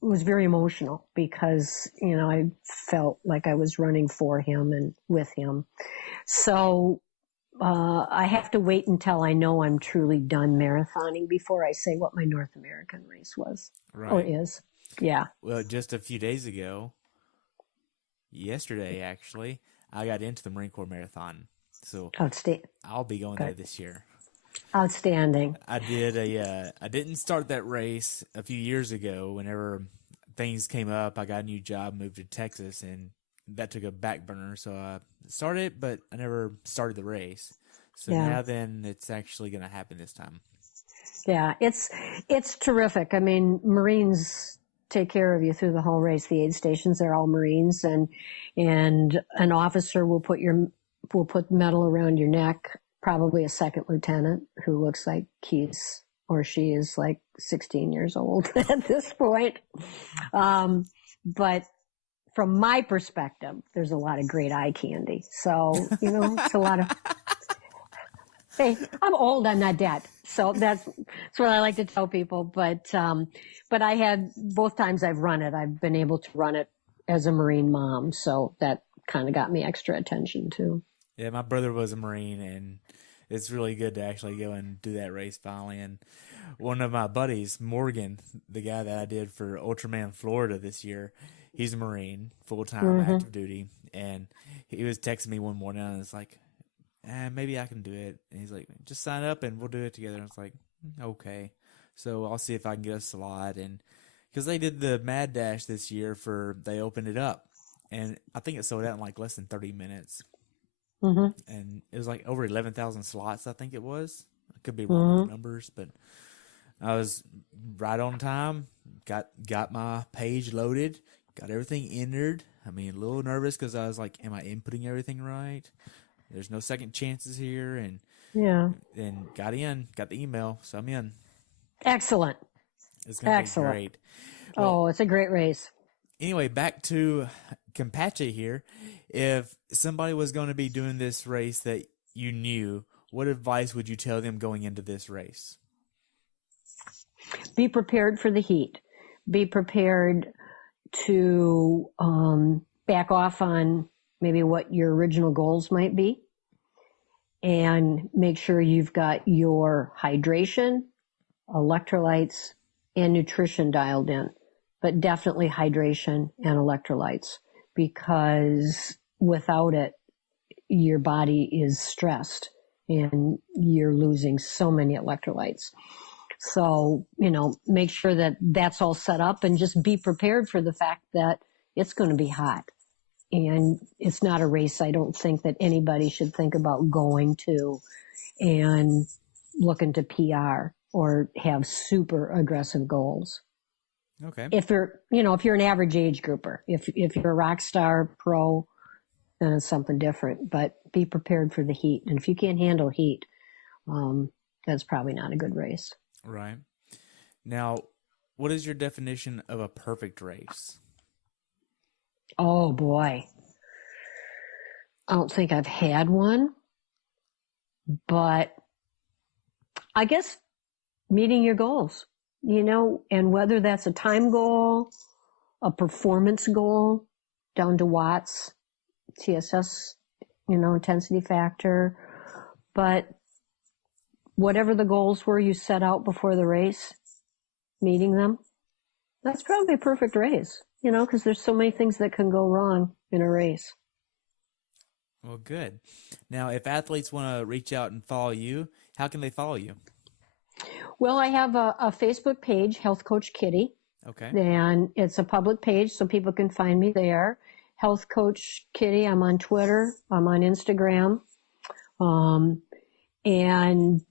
very emotional because, I felt like I was running for him and with him. So I have to wait until I know I'm truly done marathoning before I say what my North American race was or is. Yeah. Well, just a few days ago, yesterday actually, I got into the Marine Corps Marathon. So I'll be going there this year. Outstanding. I didn't start that race a few years ago. Whenever things came up, I got a new job, moved to Texas, and that took a back burner. So I started, but I never started the race. So now then it's actually going to happen this time. Yeah, it's terrific. I mean, Marines take care of you through the whole race. The aid stations, they're all Marines, and an officer will put metal around your neck, probably a second lieutenant who looks like he's or she is like 16 years old at this point. But from my perspective, there's a lot of great eye candy. So, it's a lot of, hey, I'm old, I'm not dead. So that's what I like to tell people. But I had, both times I've run it, I've been able to run it as a Marine mom. So that kind of got me extra attention too. Yeah, my brother was a Marine, and it's really good to actually go and do that race finally. And one of my buddies, Morgan, the guy that I did for Ultraman Florida this year, he's a Marine, full-time, active duty. And he was texting me one morning, and I was like, maybe I can do it. And he's like, just sign up and we'll do it together. And I was like, okay. So I'll see if I can get a slot. And because they did the Mad Dash this year, they opened it up. And I think it sold out in like less than 30 minutes. And it was like over 11,000 slots, I think it was. I could be wrong with numbers, but I was right on time. Got my page loaded, got everything entered. I mean, a little nervous because I was like, am I inputting everything right? There's no second chances here. And got the email, so I'm in. Excellent. It's going to be great. Well, it's a great race. Anyway, back to Campache here. If somebody was going to be doing this race that you knew, what advice would you tell them going into this race? Be prepared for the heat. Be prepared to back off on maybe what your original goals might be, and make sure you've got your hydration, electrolytes, and nutrition dialed in, but definitely hydration and electrolytes, because without it, your body is stressed and you're losing so many electrolytes. So, make sure that that's all set up, and just be prepared for the fact that it's going to be hot. And it's not a race I don't think that anybody should think about going to and looking to PR or have super aggressive goals. Okay. If you're an average age grouper, if you're a rock star pro, then it's something different, but be prepared for the heat. And if you can't handle heat, that's probably not a good race. Right. Now, what is your definition of a perfect race? Oh boy. I don't think I've had one, but I guess meeting your goals, and whether that's a time goal, a performance goal, down to watts, TSS, intensity factor, but whatever the goals were you set out before the race, meeting them, that's probably a perfect race, because there's so many things that can go wrong in a race. Well, good. Now, if athletes want to reach out and follow you, how can they follow you? Well, I have a Facebook page, Health Coach Kitty. Okay. And it's a public page, so people can find me there. Health Coach Kitty. I'm on Twitter. I'm on Instagram. And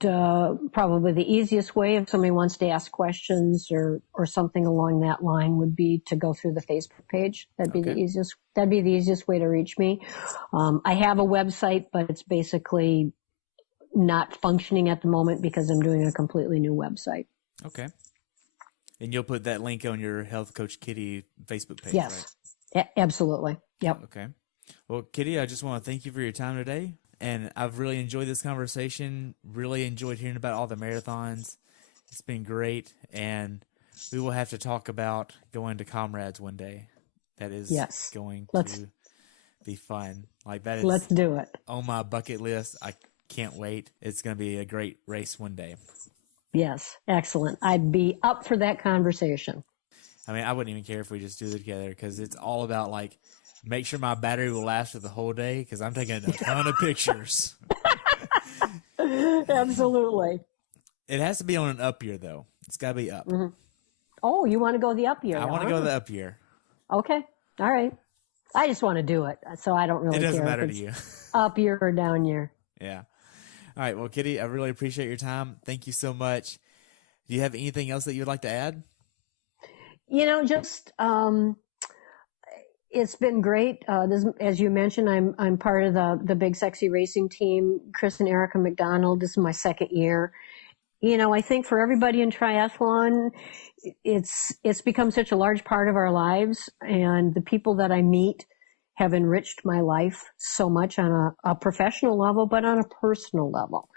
probably the easiest way, if somebody wants to ask questions or something along that line, would be to go through the Facebook page. That'd be the easiest way to reach me. I have a website, but it's basically not functioning at the moment because I'm doing a completely new website. Okay. And you'll put that link on your Health Coach Kitty Facebook page, yes, right? Absolutely. Yep. Okay. Well, Kitty, I just want to thank you for your time today. And I've really enjoyed this conversation, really enjoyed hearing about all the marathons. It's been great. And we will have to talk about going to Comrades one day. That is going to be fun. Like that is Let's do it. On my bucket list. I can't wait. It's going to be a great race one day. Yes. Excellent. I'd be up for that conversation. I mean, I wouldn't even care if we just do it together, because it's all about make sure my battery will last for the whole day, because I'm taking a ton of pictures. Absolutely. It has to be on an up year, though. It's got to be up. Mm-hmm. Oh, you want to go the up year? I want to go the up year. Okay. All right. I just want to do it, so I don't really care. It doesn't matter to you. Up year or down year. Yeah. All right. Well, Kitty, I really appreciate your time. Thank you so much. Do you have anything else that you would like to add? Just it's been great. As you mentioned, I'm part of the Big Sexy Racing team. Chris and Erica McDonald. This is my second year, I think for everybody in triathlon, it's become such a large part of our lives, and the people that I meet have enriched my life so much on a professional level, but on a personal level.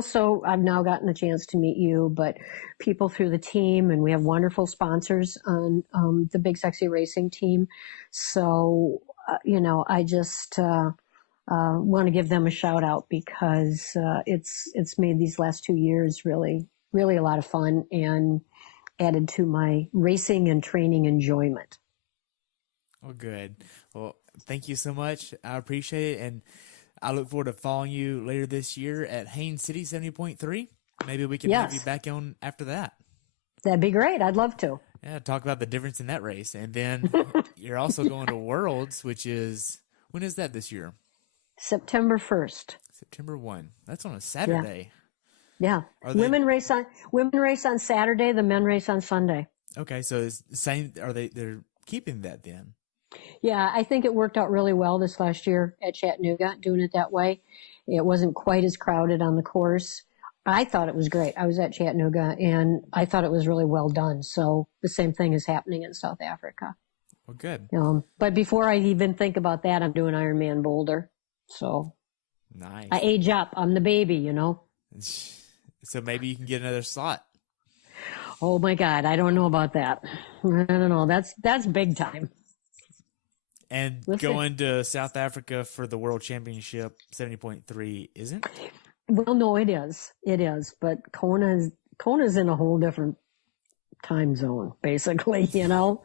So I've now gotten the chance to meet you, but people through the team, and we have wonderful sponsors on the Big Sexy Racing team. So, I just want to give them a shout out, because it's made these last 2 years really, really a lot of fun and added to my racing and training enjoyment. Oh, good. Well, thank you so much. I appreciate it. And I look forward to following you later this year at Haines City 70.3. Maybe we can have you back on after that. That'd be great. I'd love to. Yeah, talk about the difference in that race. And then you're also going to Worlds, which is, when is that this year? September 1st. September 1. That's on a Saturday. Yeah. Women race on Saturday, the men race on Sunday. Okay, so it's the same. They're keeping that then? Yeah, I think it worked out really well this last year at Chattanooga, doing it that way. It wasn't quite as crowded on the course. I thought it was great. I was at Chattanooga, and I thought it was really well done. So the same thing is happening in South Africa. Well, good. But before I even think about that, I'm doing Ironman Boulder. So nice. I age up. I'm the baby, So maybe you can get another slot. Oh my God, I don't know about that. I don't know. That's big time. And going to South Africa for the World Championship 70.3 isn't? Well, no, it is. It is. But Kona's in a whole different time zone, basically, Gosh.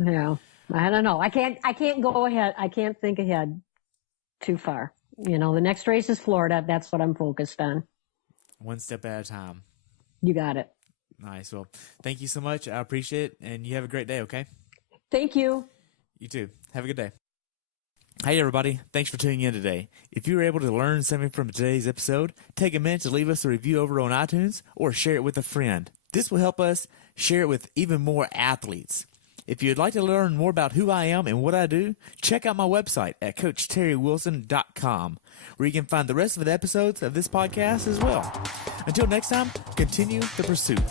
Yeah. I don't know. I can't go ahead. I can't think ahead too far. The next race is Florida. That's what I'm focused on. One step at a time. You got it. Nice. Well, thank you so much. I appreciate it. And you have a great day, okay? Thank you. You too. Have a good day. Hey, everybody. Thanks for tuning in today. If you were able to learn something from today's episode, take a minute to leave us a review over on iTunes or share it with a friend. This will help us share it with even more athletes. If you'd like to learn more about who I am and what I do, check out my website at CoachTerryWilson.com, where you can find the rest of the episodes of this podcast as well. Until next time, continue the pursuit.